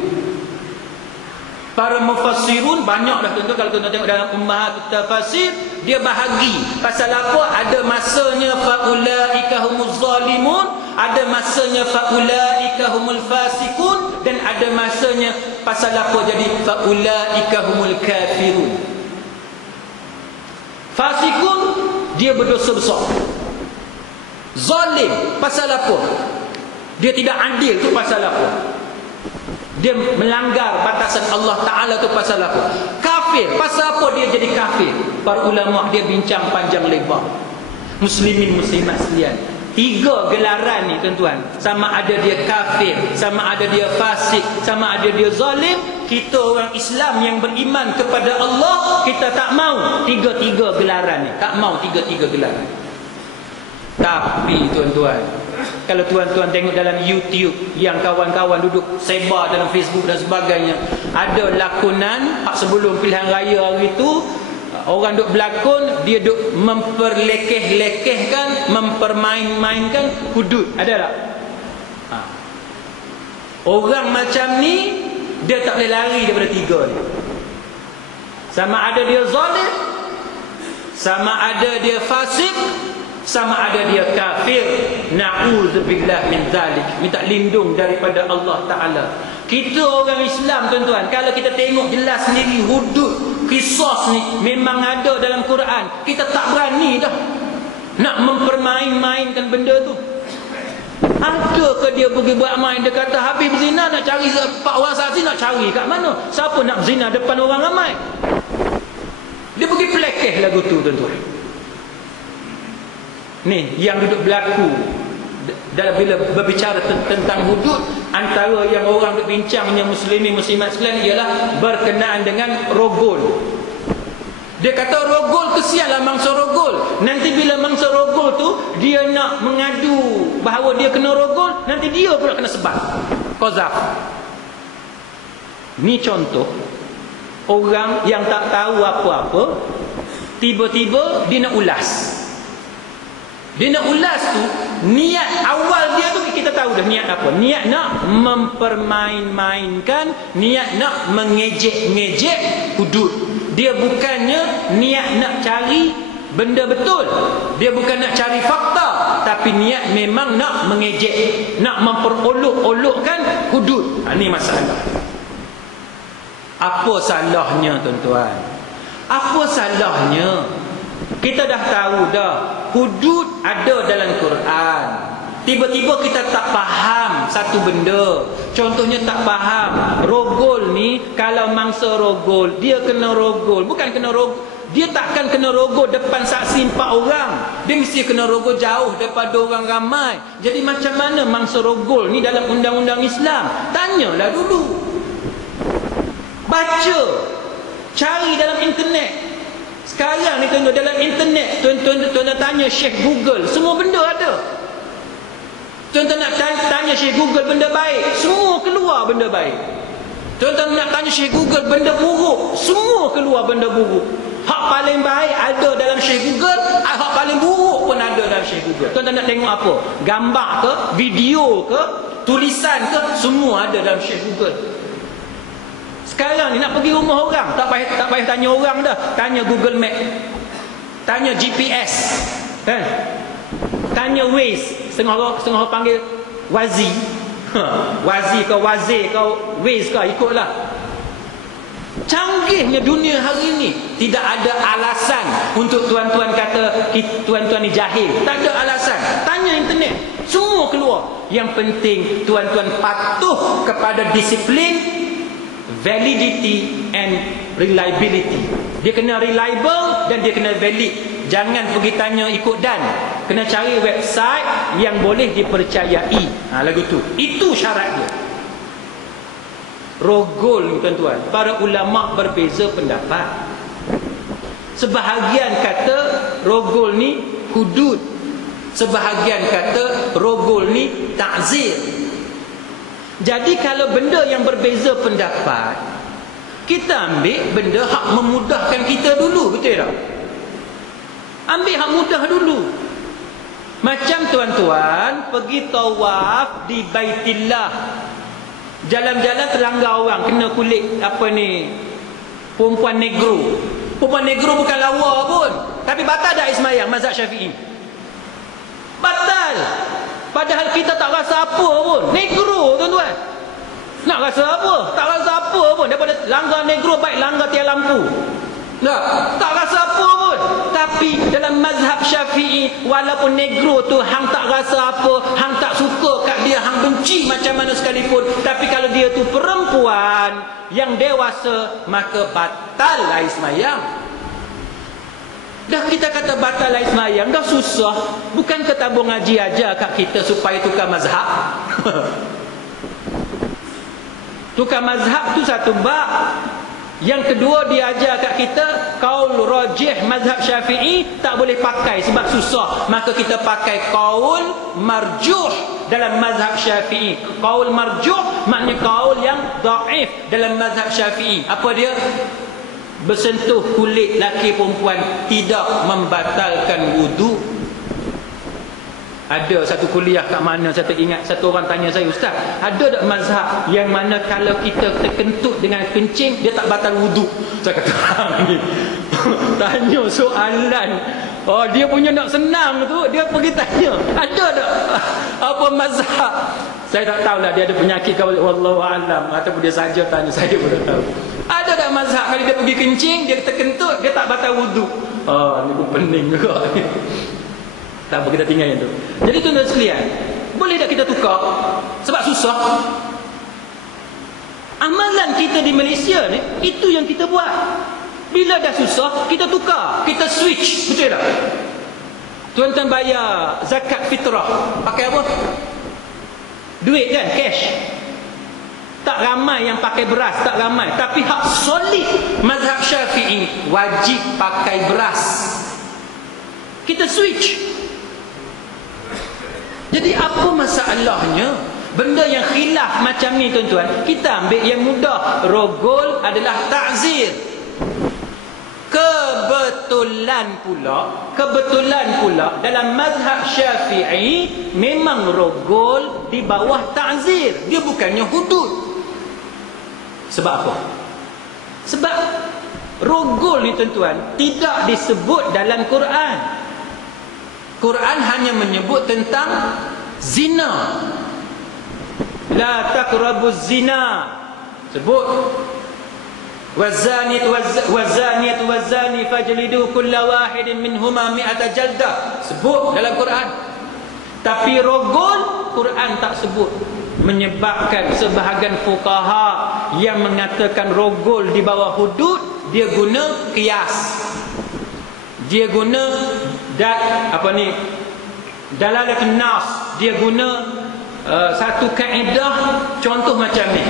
Para mufassirun banyak dah tuan-tuan, kalau tuan-tuan tengok dalam Ummahatut Tafasir, dia bahagi pasal apa. Ada masanya fa ulaika humuz zalimun, ada masanya fa ulaika humul fasiqun, dan ada masanya pasal apa jadi fa ulaika humul kafirun. Fasiqun, dia berdosa besar. Zalim pasal apa? Dia tidak adil tu pasal apa? Dia melanggar batasan Allah Ta'ala tu pasal apa? Kafir, pasal apa dia jadi kafir? Para ulama dia bincang panjang lebar. Muslimin muslimat sekalian, 3 gelaran ni tuan-tuan, sama ada dia kafir, sama ada dia fasik, sama ada dia zalim, kita orang Islam yang beriman kepada Allah, kita tak mau 3-3 gelaran ni. Tak mau 3-3 gelaran. Tapi tuan-tuan, kalau tuan-tuan tengok dalam YouTube yang kawan-kawan duduk sebar dalam Facebook dan sebagainya, ada lakonan sebelum pilihan raya hari itu, orang duk berlakon, dia duk memperlekeh-lekehkan, mempermain-mainkan hudud. Ada tak? Orang macam ni dia tak boleh lari daripada tiga ni. Sama ada dia zalim, sama ada dia fasik, sama ada dia kafir. Na'udzubillah min zalik. Minta lindung daripada Allah Ta'ala. Kita orang Islam tuan-tuan, kalau kita tengok jelas sendiri hudud qisas ni memang ada dalam Quran, kita tak berani dah nak mempermain-mainkan benda tu. Ada ke dia pergi buat main, dia kata habis berzina nak cari 4 orang saksi, nak cari kat mana? Siapa nak berzina depan orang ramai? Dia pergi pelekeh lagu tu tuan-tuan. Ni yang duduk berlaku dalam bila berbicara tentang hudud, antara yang orang berbincangnya muslimin muslimat sekalian ialah berkenaan dengan rogol. Dia kata rogol, kesianlah mangsa rogol. Nanti bila mangsa rogol tu dia nak mengadu bahawa dia kena rogol, nanti dia pula kena sebab qazaf. Ni contoh orang yang tak tahu apa-apa, tiba-tiba dia nak ulas. Dia nak ulas tu, niat awal dia tu kita tahu dah niat apa. Niat nak mempermain-mainkan, niat nak mengejek-ngejek hudud. Dia bukannya niat nak cari benda betul. Dia bukan nak cari fakta, tapi niat memang nak mengejek, nak memperolok-olokkan hudud. Ini masalah. Apa salahnya tuan-tuan? Apa salahnya? Kita dah tahu dah hudud ada dalam Quran. Tiba-tiba kita tak faham satu benda. Contohnya tak faham rogol ni, kalau mangsa rogol, dia kena rogol, bukan kena rogol. Dia takkan kena rogol depan saksi 4 orang. Dia mesti kena rogol jauh daripada orang ramai. Jadi macam mana mangsa rogol ni dalam undang-undang Islam? Tanyalah dulu. Baca, cari dalam internet. Sekarang ni tuan-tuan, dalam internet tuan-tuan tanya Syekh Google, semua benda ada. Tuan-tuan nak tanya Syekh Google benda baik, semua keluar benda baik. Tuan-tuan nak tanya Syekh Google benda buruk, semua keluar benda buruk. Hak paling baik ada dalam Syekh Google, hak paling buruk pun ada dalam Syekh Google. Tuan-tuan nak tengok apa? Gambar ke, video ke, tulisan ke, semua ada dalam Syekh Google. Sekarang ni nak pergi rumah orang, tak payah tanya orang dah. Tanya Google Map, tanya GPS, kan? Tanya Waze. Setengah orang panggil Wazi. Wazi ke Waze ke Waze ke, ikutlah. Canggihnya dunia hari ini. Tidak ada alasan untuk tuan-tuan kata tuan-tuan ni jahil. Tak ada alasan. Tanya internet, semua keluar. Yang penting tuan-tuan patuh kepada disiplin, validity and reliability. Dia kena reliable dan dia kena valid. Jangan pergi tanya ikut dan. Kena cari website yang boleh dipercayai. Lagu tu. Itu syarat dia. Rogol tuan-tuan, para ulama berbeza pendapat. Sebahagian kata rogol ni hudud, sebahagian kata rogol ni ta'zir. Jadi kalau benda yang berbeza pendapat, kita ambil benda hak memudahkan kita dulu, betul tak? Ambil hak mudah dulu. Macam tuan-tuan pergi tawaf di Baitillah, jalan-jalan terlanggar orang, kena kulit apa ni, perempuan negro. Perempuan negro bukan lawa pun, tapi batal dah ismayang mazhab Syafi'i. Batal. Padahal kita tak rasa apa pun. Negro tuan-tuan. Nak rasa apa? Tak rasa apa pun. Daripada langgar negro baik langgar tiang lampu. Tak rasa apa pun. Tapi dalam mazhab Syafi'i, walaupun negro tu hang tak rasa apa, hang tak suka kat dia, hang benci macam mana sekalipun, tapi kalau dia tu perempuan yang dewasa, maka batal lah ismayang. Dah kita kata batal lah ismayang, dah susah. Bukan ke tabung ngaji aja kat kita supaya tukar mazhab. Tukar mazhab tu satu bab. Yang kedua, dia ajar kat kita qaul rajih mazhab Syafi'i tak boleh pakai sebab susah. Maka kita pakai qaul marjuh dalam mazhab Syafi'i. Qaul marjuh maknanya qaul yang dhaif dalam mazhab Syafi'i. Apa dia? Bersentuh kulit laki perempuan tidak membatalkan wudu. Ada satu kuliah kat mana saya teringat, satu orang tanya saya, "Ustaz, ada tak mazhab yang mana kalau kita terkentut dengan kencing dia tak batal wuduk?" Saya kata, "Ni tanya soalan, oh dia punya nak senang tu, dia pergi tanya, ada tak apa mazhab?" Saya tak tahulah dia ada penyakit ke wallahu alam ataupun dia saja tanya, saya pun tak tahu. Ada tak mazhab kalau dia pergi kencing, dia terkentut, dia tak batal wuduk? Ni pun pening juga. Tak apa, kita tinggal yang tu. Jadi tuan-tuan sekalian, boleh tak kita tukar? Sebab susah. Amalan kita di Malaysia ni, itu yang kita buat. Bila dah susah, kita tukar, kita switch. Betul tak? Tuan-tuan bayar zakat fitrah pakai apa? Duit kan, cash. Tak ramai yang pakai beras, tak ramai. Tapi hak solid mazhab Syafi'i wajib pakai beras. Kita switch. Jadi apa masalahnya? Benda yang khilaf macam ni tuan-tuan, kita ambil yang mudah. Rogol adalah ta'zir. Kebetulan pula dalam mazhab Syafi'i memang rogol di bawah ta'zir. Dia bukannya hudud. Sebab apa? Sebab rogol ni tuan-tuan tidak disebut dalam Quran. Quran hanya menyebut tentang zina. La taqrabuz zina. Sebut wazaniyat wazani fajlidu kulla wahidin minhuma mi'ata jaldah. Sebut dalam Quran. Tapi rogol Quran tak sebut. Menyebabkan sebahagian fuqaha yang mengatakan rogol di bawah hudud, dia guna qiyas. Dia guna dalalatun nas. Dia guna satu kaedah. Contoh macam ni.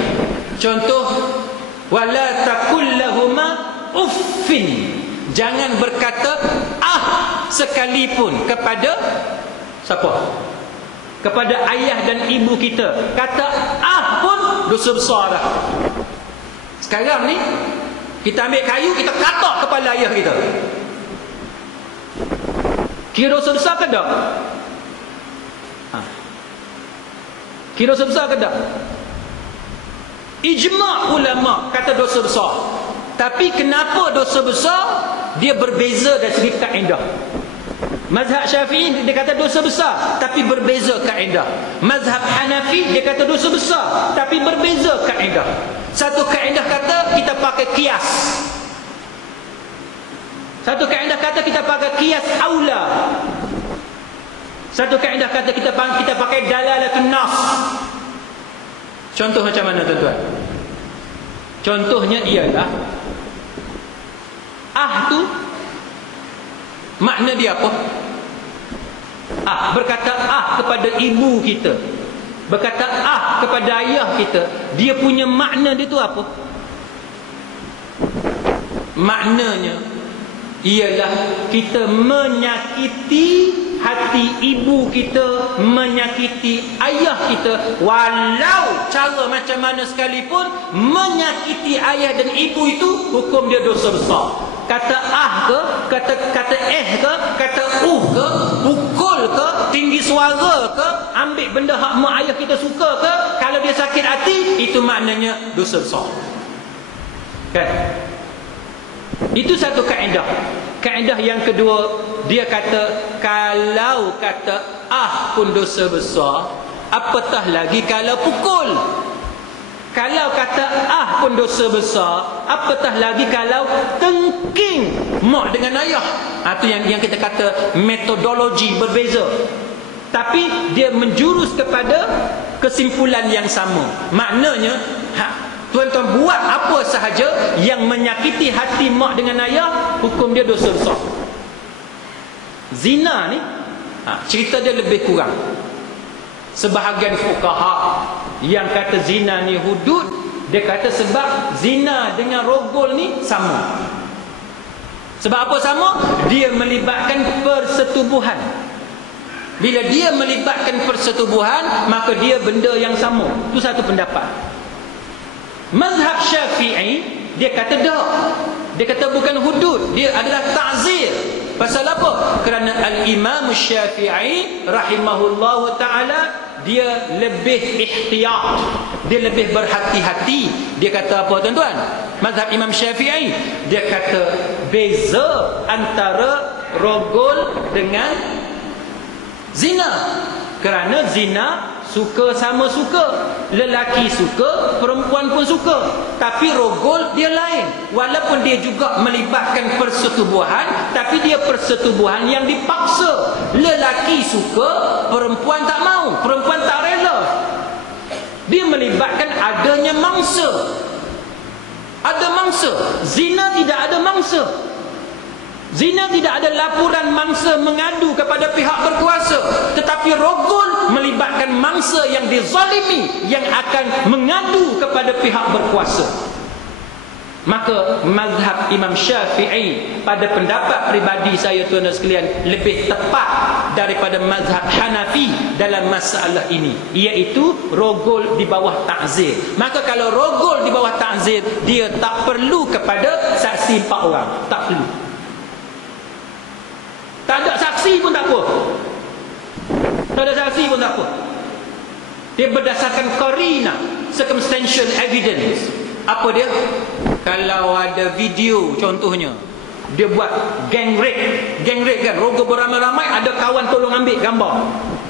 Contoh, wala taqul lahuma uffin. Jangan berkata sekalipun kepada siapa? Kepada ayah dan ibu kita. Kata pun dosa besar dah. Sekarang ni kita ambil kayu, kita katak kepala ayah kita. Kira dosa besar ke tak? Kira dosa besar ke tak? Ijma' ulama kata dosa besar. Tapi kenapa dosa besar? Dia berbeza dari segi kaedah. Mazhab Syafi'i dia kata dosa besar, tapi berbeza kaedah. Mazhab Hanafi dia kata dosa besar, tapi berbeza kaedah. Satu kaedah kata kita pakai qiyas. Satu kaedah kata kita pakai qiyas aula. Satu kaedah kata kita pakai dalalatun nas. Contoh macam mana tuan-tuan? Contohnya ialah tu makna dia apa? Berkata kepada ibu kita, berkata kepada ayah kita, dia punya makna dia tu apa? Maknanya ialah kita menyakiti hati ibu kita, menyakiti ayah kita, walau cara macam mana sekalipun. Menyakiti ayah dan ibu itu hukum dia dosa besar. Kata ke, kata ke, kata ke, pukul ke, tinggi suara ke, ambil benda hak mak ayah kita suka ke, kalau dia sakit hati, itu maknanya dosa besar. Kan? Itu satu kaedah. Kaedah yang kedua, dia kata kalau kata pun dosa besar, apatah lagi kalau pukul. Kalau kata pun dosa besar, apatah lagi kalau tengking mak dengan ayah. Itu yang kita kata metodologi berbeza. Tapi dia menjurus kepada kesimpulan yang sama. Maknanya tuan-tuan buat apa sahaja yang menyakiti hati mak dengan ayah, hukum dia dosa besar. Zina ni cerita dia lebih kurang. Sebahagian fuqaha yang kata zina ni hudud, dia kata sebab zina dengan rogol ni sama. Sebab apa sama? Dia melibatkan persetubuhan. Bila dia melibatkan persetubuhan, maka dia benda yang sama. Itu satu pendapat. Mazhab Syafi'i dia kata tak. Dia kata bukan hudud, dia adalah ta'zir. Pasal apa? Kerana Al-Imam Syafi'i rahimahullahu ta'ala dia lebih ihtiyat, dia lebih berhati-hati. Dia kata apa tuan-tuan? Mazhab Imam Syafi'i, dia kata beza antara rogol dengan zina. Kerana zina suka sama suka, lelaki suka, perempuan pun suka. Tapi rogol dia lain. Walaupun dia juga melibatkan persetubuhan, tapi dia persetubuhan yang dipaksa. Lelaki suka, perempuan tak mau, perempuan tak rela. Dia melibatkan adanya mangsa. Ada mangsa. Zina tidak ada mangsa. Zina tidak ada laporan mangsa mengadu kepada pihak berkuasa. Tetapi rogol melibatkan mangsa yang dizalimi, yang akan mengadu kepada pihak berkuasa. Maka mazhab Imam Syafi'i pada pendapat peribadi saya tuan-tuan sekalian lebih tepat daripada mazhab Hanafi dalam masalah ini, iaitu rogol di bawah ta'zir. Maka kalau rogol di bawah ta'zir, dia tak perlu kepada saksi 4 orang, tak perlu. Tak ada saksi pun tak apa. Tak ada saksi pun tak apa. Dia berdasarkan qarina, circumstantial evidence. Apa dia? Kalau ada video contohnya, dia buat gang rape kan, rogol beramai-ramai, ada kawan tolong ambil gambar.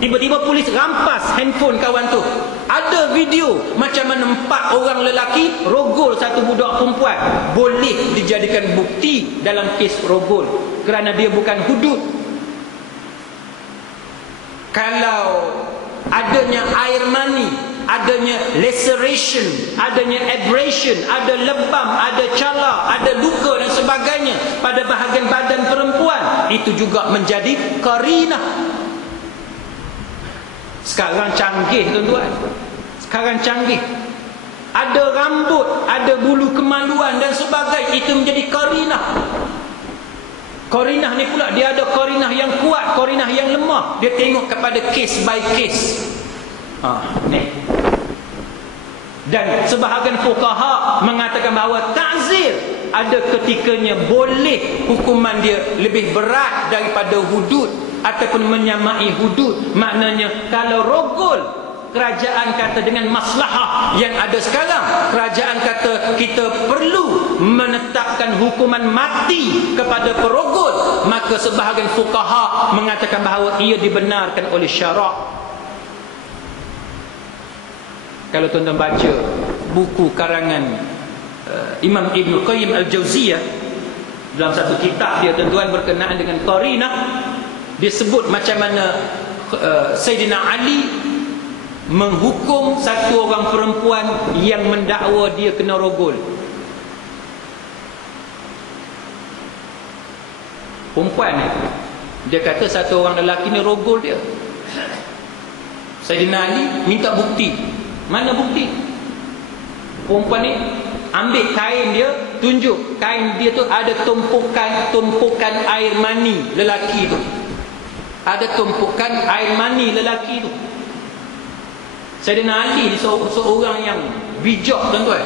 Tiba-tiba polis rampas handphone kawan tu. Ada video macam mana 4 orang lelaki rogol 1 budak perempuan. Boleh dijadikan bukti dalam kes rogol kerana dia bukan hudud. Kalau adanya air mani, adanya laceration, adanya abrasion, ada lebam, ada cala, ada luka dan sebagainya pada bahagian badan perempuan, itu juga menjadi qarinah. Sekarang canggih tuan-tuan. Sekarang canggih. Ada rambut, ada bulu kemaluan dan sebagainya, itu menjadi qarinah. Qarinah ni pula dia ada qarinah yang kuat, qarinah yang lemah. Dia tengok kepada case by case. Ni. Dan sebahagian fuqaha mengatakan bahawa ta'zir ada ketikanya boleh hukuman dia lebih berat daripada hudud ataupun menyamai hudud. Maknanya kalau rogol, kerajaan kata dengan maslahah yang ada sekarang, kerajaan kata kita perlu menetapkan hukuman mati kepada perogol, maka sebahagian fuqaha mengatakan bahawa ia dibenarkan oleh syarak. Kalau tuan-tuan baca buku karangan Imam Ibn Qayyim Al-Jawziyah, dalam satu kitab dia tuan-tuan berkenaan dengan qarinah, dia sebut macam mana Sayyidina Ali menghukum satu orang perempuan yang mendakwa dia kena rogol. Perempuan ni, dia kata satu orang lelaki ni rogol dia. Sayyidina Ali minta bukti. Mana bukti? Perempuan ni ambil kain dia, tunjuk kain dia tu ada tumpukan air mani lelaki tu. Ada tumpukan air mani lelaki tu. Sayyidina Ali seorang yang bijak tuan-tuan.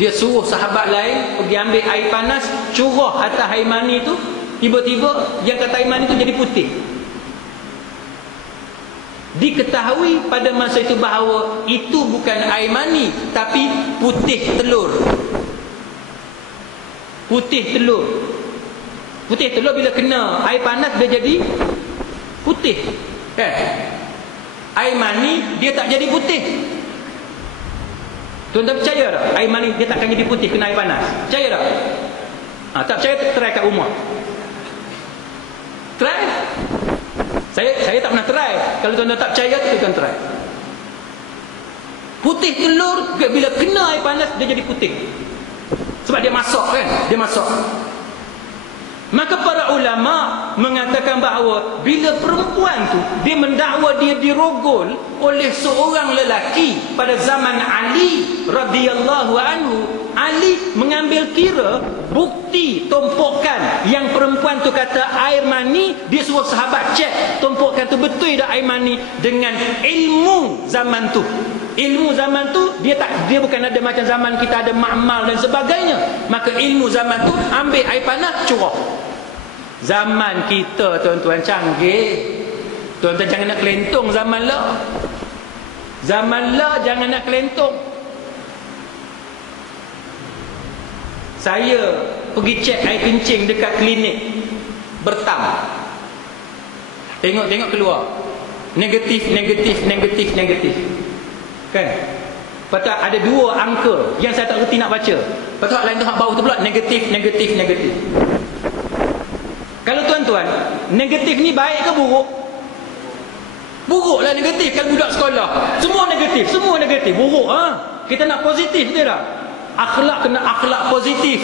Dia suruh sahabat lain pergi ambil air panas, curah atas air mani tu. Tiba-tiba yang kata air mani tu jadi putih. Diketahui pada masa itu bahawa itu bukan air mani, tapi putih telur. Putih telur. Putih telur bila kena air panas dia jadi putih. Kan? Air mani dia tak jadi putih. Tuan-tuan percaya tak? Air mani dia takkan jadi putih kena air panas. Percaya tak? Tak percaya, try kat rumah. Try. Saya tak pernah try. Kalau tuan-tuan tak percaya, tuan-tuan try. Putih telur bila kena air panas dia jadi putih. Sebab dia masak kan? Dia masak. Maka para ulama mengatakan bahawa bila perempuan tu dia mendakwa dia dirogol oleh seorang lelaki pada zaman Ali radhiyallahu anhu, Ali mengambil kira bukti tumpukan yang perempuan tu kata air mani, dia suruh sahabat cek tumpukan tu betul tak air mani dengan ilmu zaman tu. Ilmu zaman tu dia bukan ada macam zaman kita ada ma'mal dan sebagainya. Maka ilmu zaman tu ambil air panas curah. Zaman kita tuan-tuan canggih. Tuan-tuan jangan nak kelentong zaman lah. Zaman lah jangan nak kelentong. Saya pergi cek air kencing dekat klinik Bertam. Tengok keluar. Negatif. Kan? Lepas tu ada 2 angka yang saya tak reti nak baca. Lepas tu lain tu hak bawah tu pula negatif. Kalau tuan-tuan, negatif ni baik ke buruk? Buruklah negatif kalau budak sekolah. Semua negatif. Buruk Kita nak positif dia tak? Akhlak kena akhlak positif.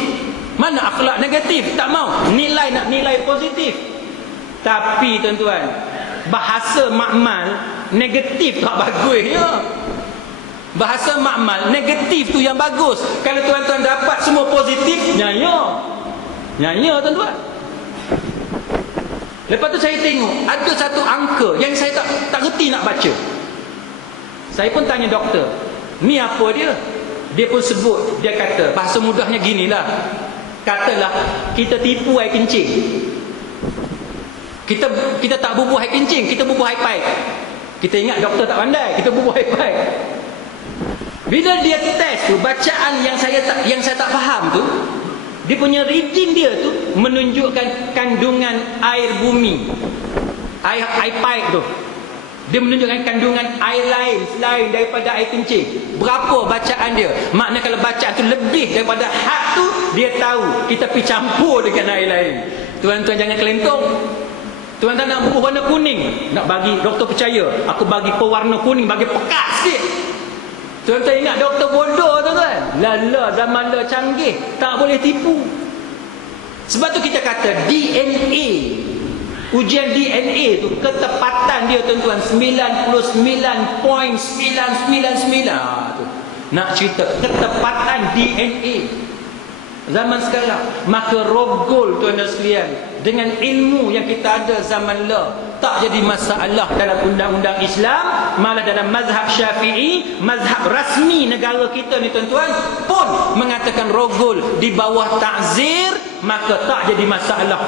Mana akhlak negatif? Tak mau. Nilai nak nilai positif. Tapi tuan-tuan, bahasa makmal negatif tak bagusnya. Bahasa makmal negatif tu yang bagus. Kalau tuan-tuan dapat semua positif, nyaya tuan-tuan. Lepas tu saya tengok ada satu angka yang saya tak reti nak baca. Saya pun tanya doktor, ni apa dia? Dia pun sebut, dia kata bahasa mudahnya ginilah. Katalah kita tipu air kencing. Kita tak bubuh air kencing, kita bubuh air paip. Kita ingat doktor tak pandai, kita bubuh air paip. Bila dia test tu, bacaan yang saya tak faham tu, dia punya reading dia tu menunjukkan kandungan air bumi. Air paip tu. Dia menunjukkan kandungan air lain selain daripada air kencing. Berapa bacaan dia? Maknanya kalau bacaan tu lebih daripada had tu, dia tahu kita pergi campur dengan air lain. Tuan-tuan jangan kelentong. Tuan-tuan nak bubuh warna kuning, nak bagi doktor percaya, aku bagi pewarna kuning, bagi pekat sikit. Tuan-tuan ingat doktor bodoh tuan-tuan? Lala zaman lah canggih, tak boleh tipu. Sebab tu kita kata DNA, ujian DNA tu ketepatan dia tuan-tuan 99.999 tu. Nak cerita ketepatan DNA zaman sekarang. Maka rogol tuan-tuan sekalian, dengan ilmu yang kita ada zaman lah, tak jadi masalah dalam undang-undang Islam. Malah dalam mazhab Syafi'i, mazhab rasmi negara kita ni tuan-tuan, pun mengatakan rogol di bawah ta'zir, maka tak jadi masalah.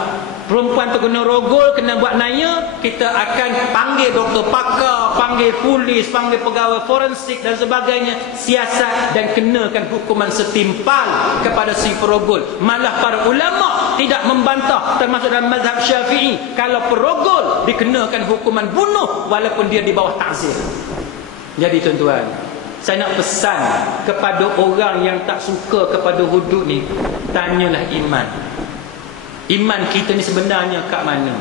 Perempuan tu kena rogol, kena buat naya, kita akan panggil doktor pakar, panggil polis, panggil pegawai forensik dan sebagainya, siasat dan kenakan hukuman setimpal kepada si perogol. Malah para ulama tidak membantah, termasuk dalam mazhab Syafi'i, kalau perogol dikenakan hukuman bunuh walaupun dia di bawah ta'zir. Jadi tuan-tuan, saya nak pesan kepada orang yang tak suka kepada hudud ni, tanyalah iman. Iman kita ni sebenarnya kat mana?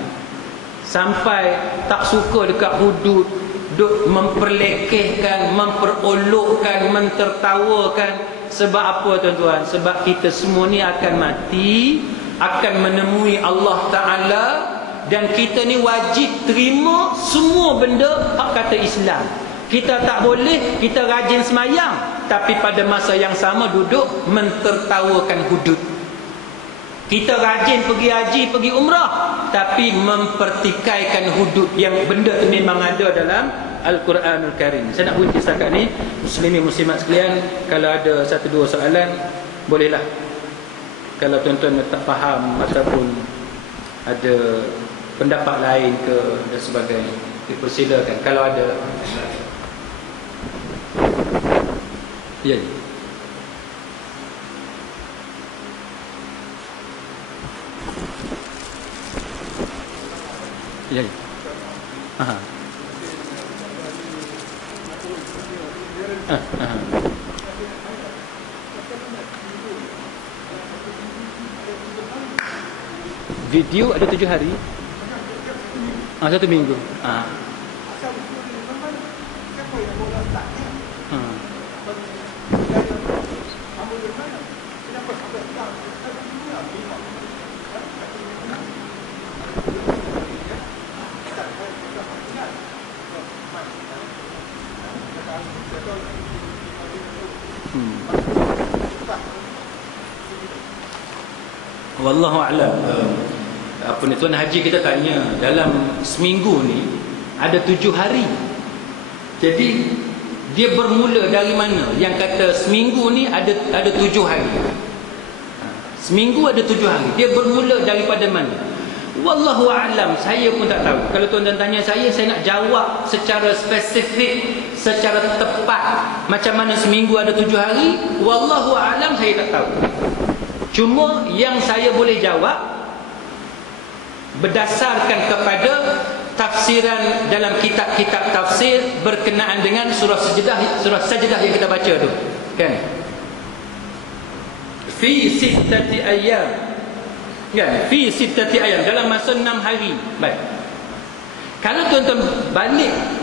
Sampai tak suka dekat hudud, duk memperlekehkan, memperolokkan, mentertawakan. Sebab apa tuan-tuan? Sebab kita semua ni akan mati, akan menemui Allah Ta'ala, dan kita ni wajib terima semua benda hak kata Islam. Kita tak boleh, kita rajin semayang, tapi pada masa yang sama duduk mentertawakan hudud. Kita rajin pergi haji, pergi umrah, tapi mempertikaikan hudud yang benda tu memang ada dalam Al-Quranul Karim. Saya nak berhenti setakat ni. Muslimin muslimat sekalian, kalau ada 1-2 soalan, bolehlah. Kalau tuan-tuan tak faham ataupun ada pendapat lain ke dan sebagainya, dipersilakan. Kalau ada. Ya. Ya. Aha. Video ada 7 hari. 1 minggu. Wallahu a'lam. Apa ni tuan haji kita tanya, dalam seminggu ni ada 7 hari. Jadi dia bermula dari mana? Yang kata seminggu ni ada 7 hari. Seminggu ada 7 hari. Dia bermula daripada mana? Wallahu a'lam, saya pun tak tahu. Kalau tuan-tuan tanya saya nak jawab secara spesifik, secara tepat macam mana seminggu ada 7 hari, wallahu a'lam, saya tak tahu. Cuma yang saya boleh jawab berdasarkan kepada tafsiran dalam kitab-kitab tafsir berkenaan dengan surah Sajdah yang kita baca tu, kan? Fi sittati ayyam, kan? Fi sittati ayyam, dalam masa 6 hari. Baik. Kalau tuan-tuan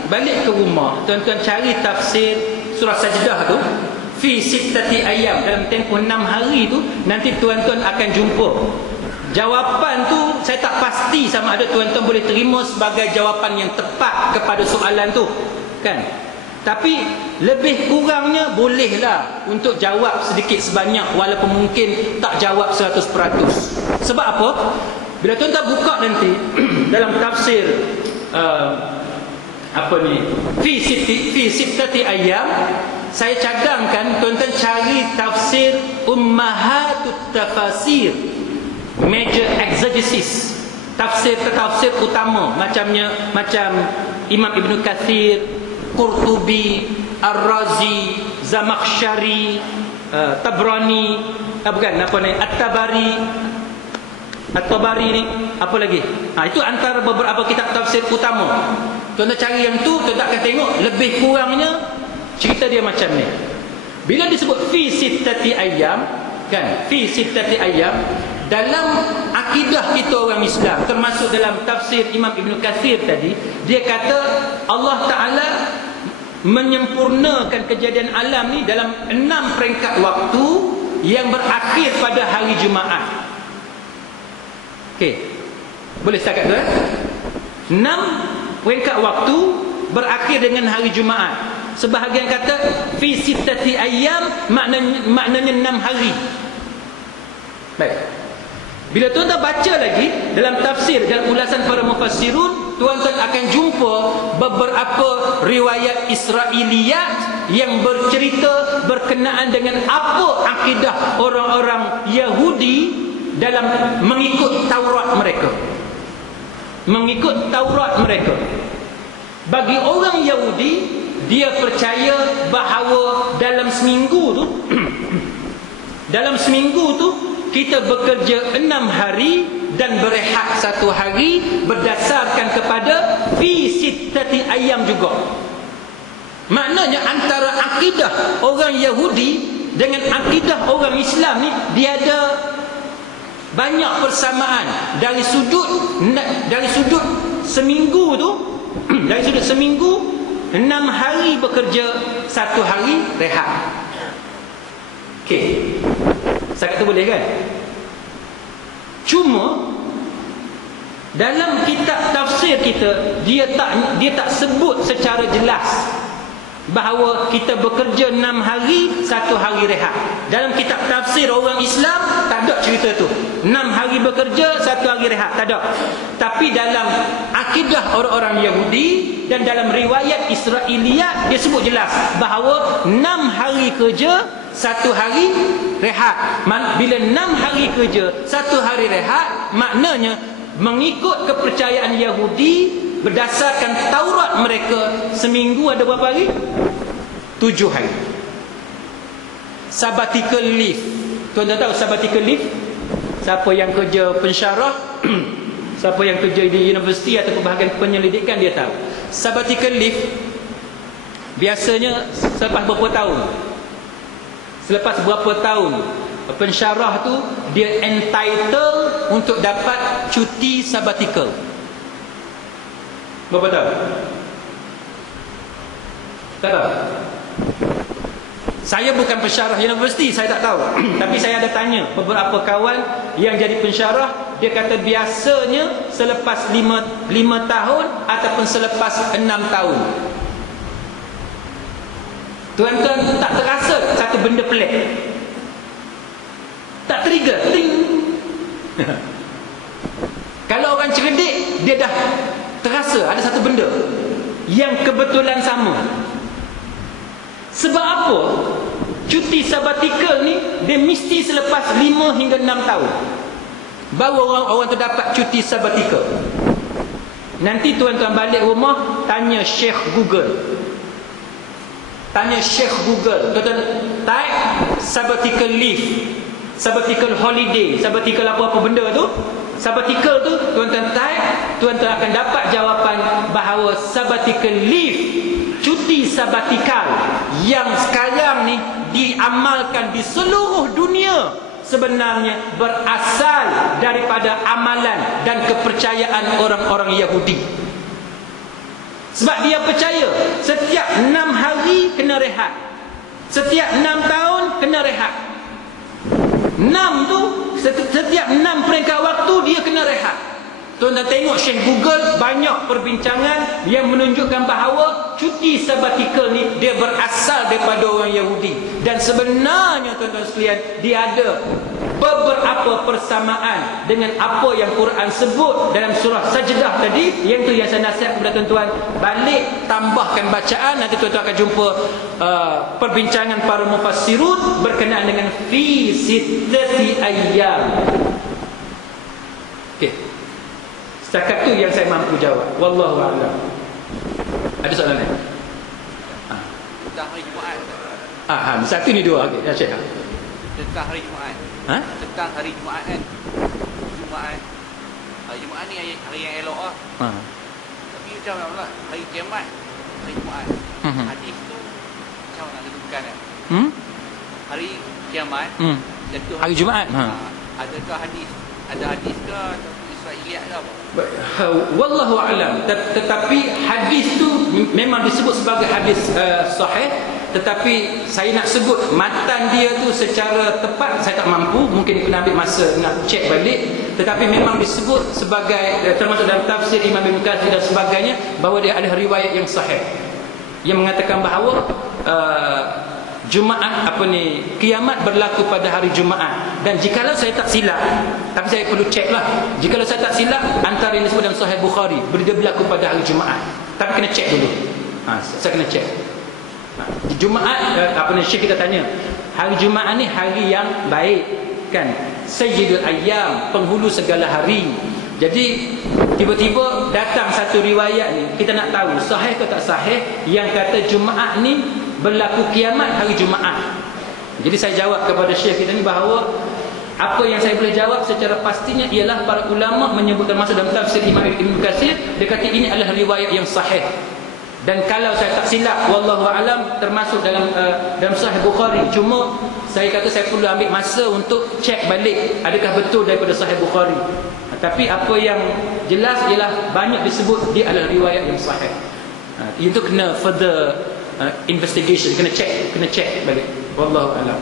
balik ke rumah, tuan-tuan cari tafsir surah Sajdah tu, fi sittati ayyam, dalam tempoh 6 hari tu, nanti tuan-tuan akan jumpa jawapan tu. Saya tak pasti sama ada tuan-tuan boleh terima sebagai jawapan yang tepat kepada soalan tu, kan? Tapi lebih kurangnya bolehlah untuk jawab sedikit sebanyak, walaupun mungkin tak jawab 100%. Sebab apa? Bila tuan-tuan buka nanti dalam tafsir fi sittati ayyam, saya cadangkan tuan-tuan cari tafsir Ummahatut Tafasir, major exegesis, tafsir utama macam Imam Ibn Kathir, Qurtubi, Ar-Razi, Zamakhsyari, Tabrani, At-Tabari ni, apa lagi? Itu antara beberapa kitab tafsir utama. Tuan-tuan cari yang tu, tuan-tuan akan tengok lebih kurangnya cerita dia macam ni. Bila disebut fi sittati ayyam, kan? Fi sittati ayyam, dalam akidah kita orang Islam, termasuk dalam tafsir Imam Ibn Kathir tadi, dia kata Allah Ta'ala menyempurnakan kejadian alam ni dalam 6 peringkat waktu yang berakhir pada hari Jumaat. Okey, boleh setakat tu, 6 peringkat waktu berakhir dengan hari Jumaat. Sebahagian kata fi sittati ayyam, maknanya 6 hari. Baik. Bila tuan-tuan baca lagi dalam tafsir dan ulasan para mufassirun, tuan-tuan akan jumpa beberapa riwayat Israiliyat yang bercerita berkenaan dengan apa akidah orang-orang Yahudi dalam mengikut Taurat mereka. Mengikut Taurat mereka. Bagi orang Yahudi, dia percaya bahawa dalam seminggu tu kita bekerja 6 hari dan berehat 1 hari berdasarkan kepada fi sittati ayyam juga. Maknanya antara akidah orang Yahudi dengan akidah orang Islam ni, dia ada banyak persamaan dari sudut seminggu tu. Dari sudut seminggu, 6 hari bekerja, 1 hari rehat. Okey, saya kata boleh, kan? Cuma dalam kitab tafsir kita, dia tak sebut secara jelas bahawa kita bekerja 6 hari, 1 hari rehat. Dalam kitab tafsir orang Islam tak ada cerita tu, 6 hari bekerja, 1 hari rehat, tak ada. Tapi dalam akidah orang-orang Yahudi dan dalam riwayat Israiliyat, dia sebut jelas bahawa 6 hari kerja, 1 hari rehat. Bila 6 hari kerja, 1 hari rehat, maknanya mengikut kepercayaan Yahudi, berdasarkan Taurat mereka, seminggu ada berapa hari? 7 hari. Sabbatical leave. Tuan-tuan tahu sabbatical leave? Siapa yang kerja pensyarah, siapa yang kerja di universiti atau bahagian penyelidikan, dia tahu. Sabbatical leave biasanya selepas berapa tahun? Selepas berapa tahun pensyarah tu, dia entitled untuk dapat cuti sabbatical. Berapa tahun? Tak tahu. Saya bukan pensyarah universiti, saya tak tahu. Tapi saya ada tanya beberapa kawan yang jadi pensyarah, dia kata biasanya selepas 5 tahun ataupun selepas 6 tahun. Tuan-tuan tak terasa satu benda pelik? Tak trigger? Ting. Kalau orang cerdik, dia dah terasa ada satu benda yang kebetulan sama. Sebab apa? Cuti sabbatical ni dia mesti selepas 5 hingga 6 tahun. baru orang-orang tu dapat cuti sabbatical. Nanti tuan-tuan balik rumah, tanya Syekh Google. Tanya Syekh Google. Tuan-tuan type sabbatical leave, sabbatical holiday, sabbatical apa-apa benda tu. Sabbatical tu tuan-tuan type, tuan-tuan akan dapat jawapan bahawa sabbatical leave, cuti sabatikal yang sekarang ni diamalkan di seluruh dunia, sebenarnya berasal daripada amalan dan kepercayaan orang-orang Yahudi. Sebab dia percaya setiap 6 hari kena rehat, setiap 6 tahun kena rehat. 6 tu setiap 6 peringkat waktu dia kena rehat. Tuan-tuan tengok Syekh Google, banyak perbincangan yang menunjukkan bahawa cuti sabatikal ni dia berasal daripada orang Yahudi. Dan sebenarnya tuan-tuan sekalian, dia ada beberapa persamaan dengan apa yang Quran sebut dalam surah Sajdah tadi. Yang tu yang saya nasihat kepada tuan-tuan, balik tambahkan bacaan. Nanti tuan-tuan akan jumpa perbincangan para mufassirun berkenaan dengan fi sittati ayyam. Okey. Setakat tu yang saya mampu jawab. Wallahu a'lam. Ada soalan lain? Tentang hari Jumaat. Satu ni dua. Okey, ya Syekh. Tentang hari Jumaat. Tentang hari Jumaat kan. Jumaat. Hari Jumaat ni hari yang elok lah. Tapi macam mana hari Jumaat, hari Jumaat. Hadis tu macam mana tentukan kan? Hari Jumaat. Hari Jumaat. Adakah hadis? Ada hadis ke atau Israiliyat ke apa? Wallahu a'lam. Tetapi hadis tu memang disebut sebagai hadis sahih, tetapi saya nak sebut matan dia tu secara tepat saya tak mampu, mungkin kena ambil masa nak cek balik. Tetapi memang disebut sebagai, termasuk dalam tafsir Imam Ibn Katsir dan sebagainya, bahawa dia ada riwayat yang sahih yang mengatakan bahawa Jumaat kiamat berlaku pada hari Jumaat. Dan jikalau saya tak silap, tapi saya perlu cek lah, jikalau saya tak silap, antara yang disebut dalam Sahih Bukhari dia berlaku pada hari Jumaat. Tapi kena cek dulu. Saya kena cek. Jumaat, Syekh kita tanya, hari Jumaat ni hari yang baik kan, Sayyidul Ayyam, penghulu segala hari. Jadi tiba-tiba datang satu riwayat ni, kita nak tahu sahih ke tak sahih, yang kata Jumaat ni berlaku kiamat hari Jumaat. Jadi saya jawab kepada Syekh kita ni bahawa apa yang saya boleh jawab secara pastinya ialah para ulama menyebutkan, masuk dalam tafsir Imam Ibn Katsir, dia kata ini adalah riwayat yang sahih. Dan kalau saya tak silap, wallahu alam, termasuk dalam Sahih Bukhari. Cuma saya kata saya perlu ambil masa untuk cek balik adakah betul daripada Sahih Bukhari. Tapi apa yang jelas ialah banyak disebut dia adalah riwayat yang sahih. Itu kena further investigation, kena cek balik. Wallahu a'lam.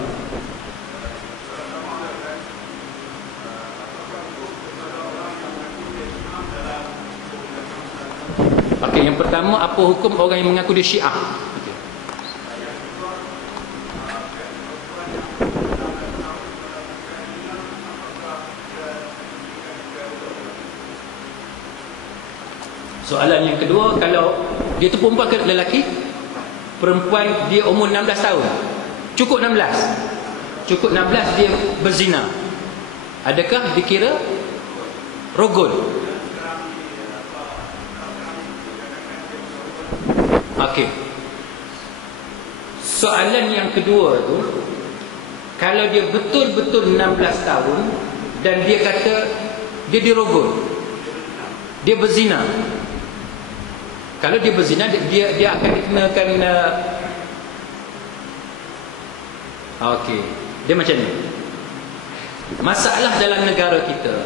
Okey, yang pertama, apa hukum orang yang mengaku dia Syiah? Okay. Soalan yang kedua, kalau dia tu perempuan ke lelaki? Perempuan, dia umur 16 tahun. Cukup 16. Cukup 16 dia berzina. Adakah dikira rogol? Okey. Soalan yang kedua tu, kalau dia betul-betul 16 tahun dan dia kata dia dirogol, dia berzina. Kalau dia berzina, dia akan dikenakan okey. Dia macam ni. Masalah dalam negara kita,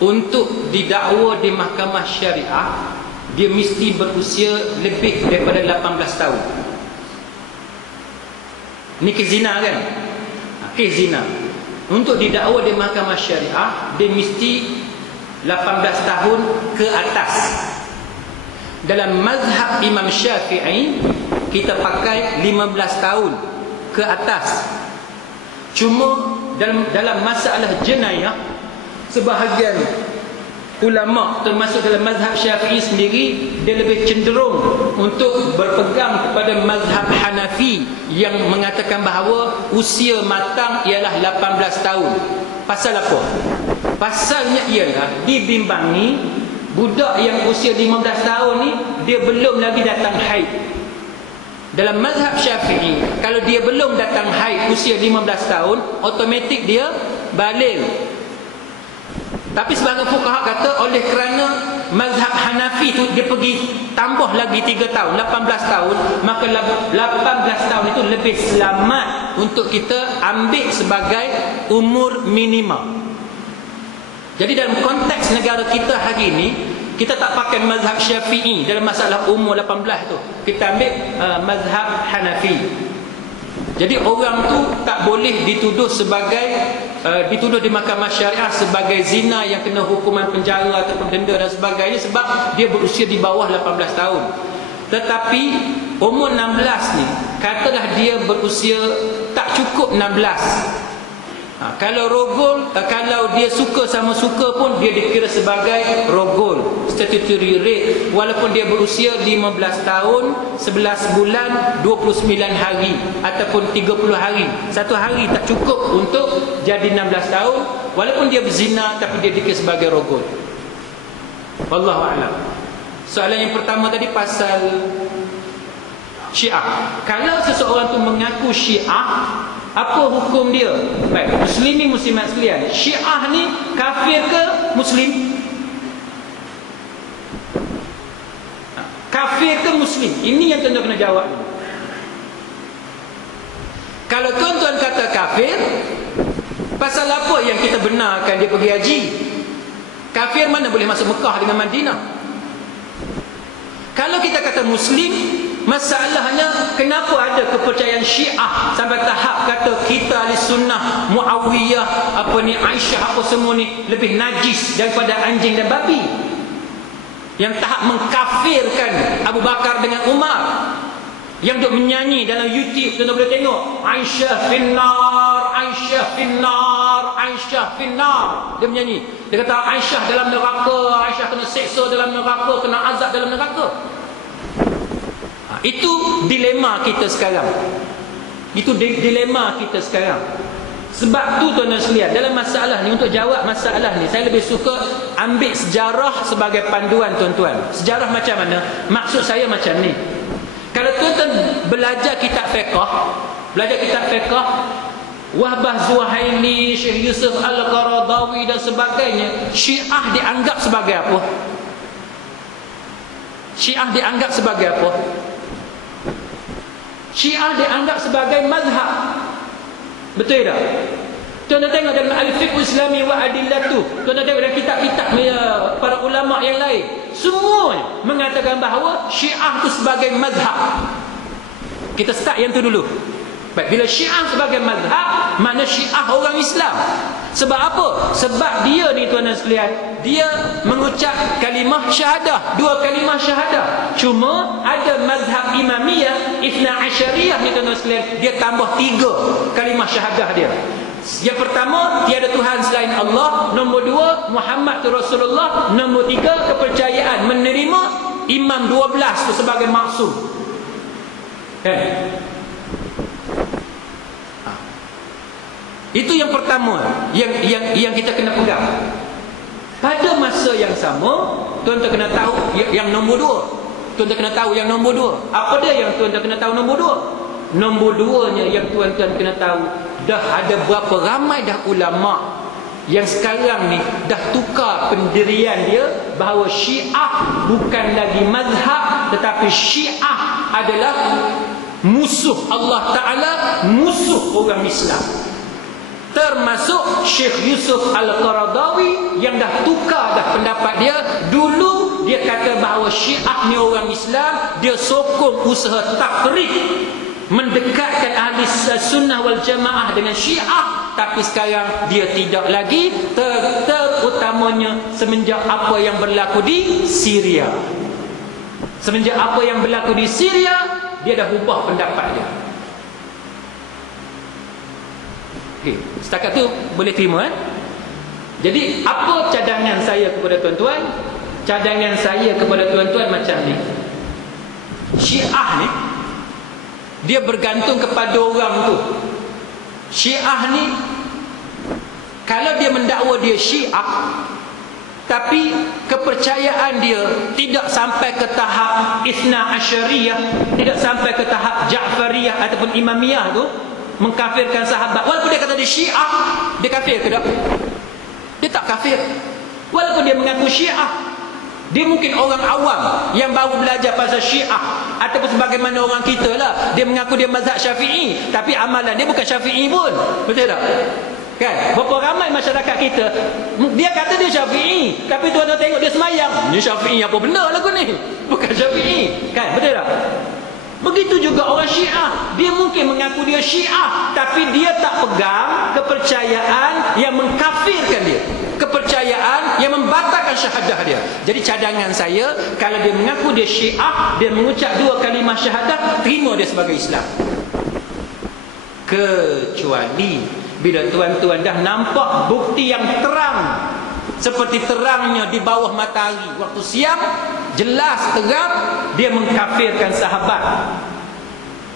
untuk didakwa di mahkamah syariah, dia mesti berusia lebih daripada 18 tahun. Ni kes zina kan? Kes zina. Untuk didakwa di mahkamah syariah, dia mesti 18 tahun ke atas. Dalam mazhab Imam Syafi'i, kita pakai 15 tahun ke atas. Cuma dalam masalah jenayah, sebahagian ulama termasuk dalam mazhab Syafi'i sendiri, dia lebih cenderung untuk berpegang kepada mazhab Hanafi yang mengatakan bahawa usia matang ialah 18 tahun. Pasal apa? Pasalnya ialah dibimbangi budak yang usia 15 tahun ni dia belum lagi datang haid. Dalam mazhab Syafi'i, kalau dia belum datang haid usia 15 tahun, automatik dia baligh. Tapi sebahagian fuqaha kata oleh kerana mazhab Hanafi tu dia pergi tambah lagi 3 tahun, 18 tahun, maka 18 tahun itu lebih selamat untuk kita ambil sebagai umur minimum. Jadi dalam konteks negara kita hari ini, kita tak pakai mazhab Syafi'i dalam masalah umur 18 tu. Kita ambil mazhab Hanafi. Jadi orang tu tak boleh dituduh sebagai dituduh di mahkamah syariah sebagai zina yang kena hukuman penjara ataupun denda dan sebagainya sebab dia berusia di bawah 18 tahun. Tetapi umur 16 ni, katalah dia berusia tak cukup 16. Kalau rogol, kalau dia suka sama suka pun dia dikira sebagai rogol, statutory rape, walaupun dia berusia 15 tahun 11 bulan 29 hari ataupun 30 hari. Satu hari tak cukup untuk jadi 16 tahun, walaupun dia berzina tapi dia dikira sebagai rogol. Wallahu a'lam. Soalan yang pertama tadi pasal Syiah. Kalau seseorang tu mengaku Syiah, apa hukum dia? Baik, muslimin muslimat sekalian, Syiah ni kafir ke muslim? Kafir ke muslim? Ini yang tuan-tuan kena jawab. Kalau tuan-tuan kata kafir, pasal apa yang kita benarkan dia pergi haji? Kafir mana boleh masuk Mekah dengan Madinah? Kalau kita kata muslim, masalahnya kenapa ada kepercayaan Syiah sampai tahap kata kita ahli sunnah, Muawiyah, Aisyah apa semua ni lebih najis daripada anjing dan babi, yang tahap mengkafirkan Abu Bakar dengan Umar, yang duk menyanyi dalam YouTube, tuan-tuan boleh tengok, Aisyah finnar, Aisyah finnar, Aisyah finnar. Dia menyanyi, dia kata Aisyah dalam neraka, Aisyah kena seksa dalam neraka, kena azab dalam neraka. Itu dilema kita sekarang. Itu dilema kita sekarang. Sebab tu tuan-tuan sekalian, dalam masalah ni, untuk jawab masalah ni, saya lebih suka ambil sejarah sebagai panduan tuan-tuan. Sejarah macam mana? Maksud saya macam ni. Kalau tuan-tuan belajar kitab fiqh, Wahbah Zuhaili, Syekh Yusuf Al-Qaradawi dan sebagainya, Syiah dianggap sebagai apa? Syiah dianggap sebagai apa? Syiah dianggap sebagai mazhab. Betul tak? Tuan-tuan tengok dalam Al-Fiqh Islami wa Adillatu, tuan-tuan tengok dalam kitab-kitab para ulama yang lain, semua mengatakan bahawa Syiah itu sebagai mazhab. Kita start yang tu dulu. Baik, bila Syiah sebagai mazhab, mana Syiah orang Islam. Sebab apa? Sebab dia ni tuan-tuan sekalian, dia mengucap kalimah syahadah, 2 kalimah syahadah. Cuma ada mazhab Imamiyah, Ithna Asyariyah ni tuan-tuan sekalian, dia tambah 3 kalimah syahadah dia. Yang pertama, tiada Tuhan selain Allah. Nombor 2, Muhammad tu Rasulullah. Nombor 3, kepercayaan menerima Imam 12 tu sebagai maksum. Itu yang pertama yang kita kena pegang. Pada masa yang sama, tuan-tuan kena tahu yang nombor 2. Tuan-tuan kena tahu yang nombor 2. Apa dia yang tuan-tuan kena tahu nombor 2? Nombor 2-nya yang tuan-tuan kena tahu, dah ada berapa ramai dah ulama yang sekarang ni dah tukar pendirian dia, bahawa Syiah bukan lagi mazhab, tetapi Syiah adalah musuh Allah Ta'ala, musuh orang Islam. Termasuk Syekh Yusuf Al-Qaradawi yang dah tukar dah pendapat dia. Dulu dia kata bahawa Syiah ni orang Islam, dia sokong usaha takrib, mendekatkan ahli sunnah wal jamaah dengan Syiah. Tapi sekarang dia tidak lagi, terutamanya semenjak apa yang berlaku di Syria. Semenjak apa yang berlaku di Syria, dia dah ubah pendapat dia. Okey, setakat tu boleh terima Jadi apa cadangan saya kepada tuan-tuan? Cadangan saya kepada tuan-tuan macam ni. Syiah ni dia bergantung kepada orang tu. Syiah ni kalau dia mendakwa dia Syiah, tapi kepercayaan dia tidak sampai ke tahap Ithna Asyariyah, tidak sampai ke tahap Ja'fariyah ataupun Imamiyah tu, mengkafirkan sahabat. Walaupun dia kata dia Syiah, dia kafir ke tak? Dia tak kafir. Walaupun dia mengaku Syiah, dia mungkin orang awam yang baru belajar pasal Syiah, ataupun sebagaimana orang kita lah, dia mengaku dia mazhab Syafi'i, tapi amalan dia bukan Syafi'i pun. Betul tak? Kan? Berapa ramai masyarakat kita, dia kata dia Syafi'i, tapi tuan-tuan tengok dia semayang, ni Syafi'i apa benda lagu ni? Bukan Syafi'i. Kan? Betul tak? Begitu juga orang Syiah, dia mungkin mengaku dia Syiah, tapi dia tak pegang kepercayaan yang mengkafirkan dia, kepercayaan yang membatalkan syahadah dia. Jadi cadangan saya, kalau dia mengaku dia Syiah, dia mengucap 2 kalimah syahadah, terima dia sebagai Islam. Kecuali bila tuan-tuan dah nampak bukti yang terang, seperti terangnya di bawah matahari waktu siang, jelas terang dia mengkafirkan sahabat.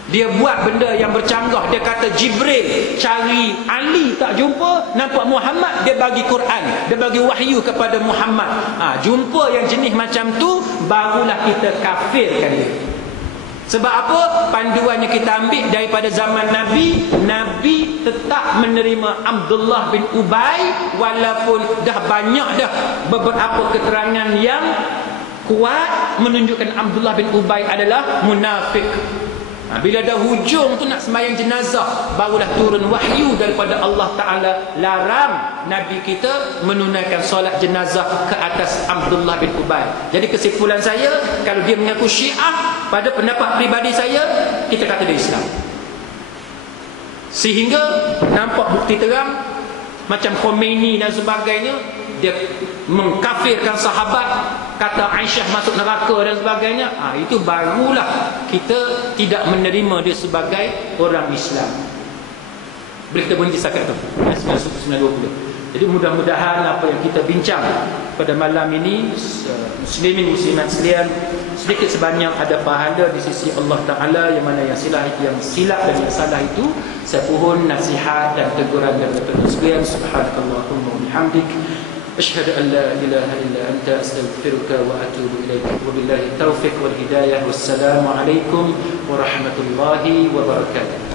Dia buat benda yang bercanggah. Dia kata Jibril cari Ali tak jumpa, nampak Muhammad, dia bagi Quran, dia bagi wahyu kepada Muhammad. Jumpa yang jenis macam tu, barulah kita kafirkan dia. Sebab apa? Panduannya kita ambil daripada zaman Nabi. Nabi tetap menerima Abdullah bin Ubay, walaupun dah banyak dah beberapa keterangan yang kuat menunjukkan Abdullah bin Ubay adalah munafik. Bila dah hujung tu nak sembahyang jenazah, barulah turun wahyu daripada Allah Ta'ala larang Nabi kita menunaikan solat jenazah ke atas Abdullah bin Ubay. Jadi kesimpulan saya, kalau dia mengaku Syiah, pada pendapat pribadi saya, kita kata dia Islam. Sehingga nampak bukti terang, macam Khomeini dan sebagainya, dia mengkafirkan sahabat, kata Aisyah masuk neraka dan sebagainya. Itu barulah kita tidak menerima dia sebagai orang Islam. Boleh kita berhenti setakat tu 9:20. Jadi mudah-mudahan apa yang kita bincang pada malam ini, muslimin muslimat sekalian, sedikit sebanyak ada pahala di sisi Allah Ta'ala, yang mana yang silap dan yang salah itu saya pohon nasihat dan teguran daripada tuan sekalian. Subhanakallahumma wa bihamdik, asyhadu an la ilaha illa anta, astaghfiruka wa atubu ilaik. Wabillahi taufiq wal hidayah. Wassalamu alaikum warahmatullahi wabarakatuh.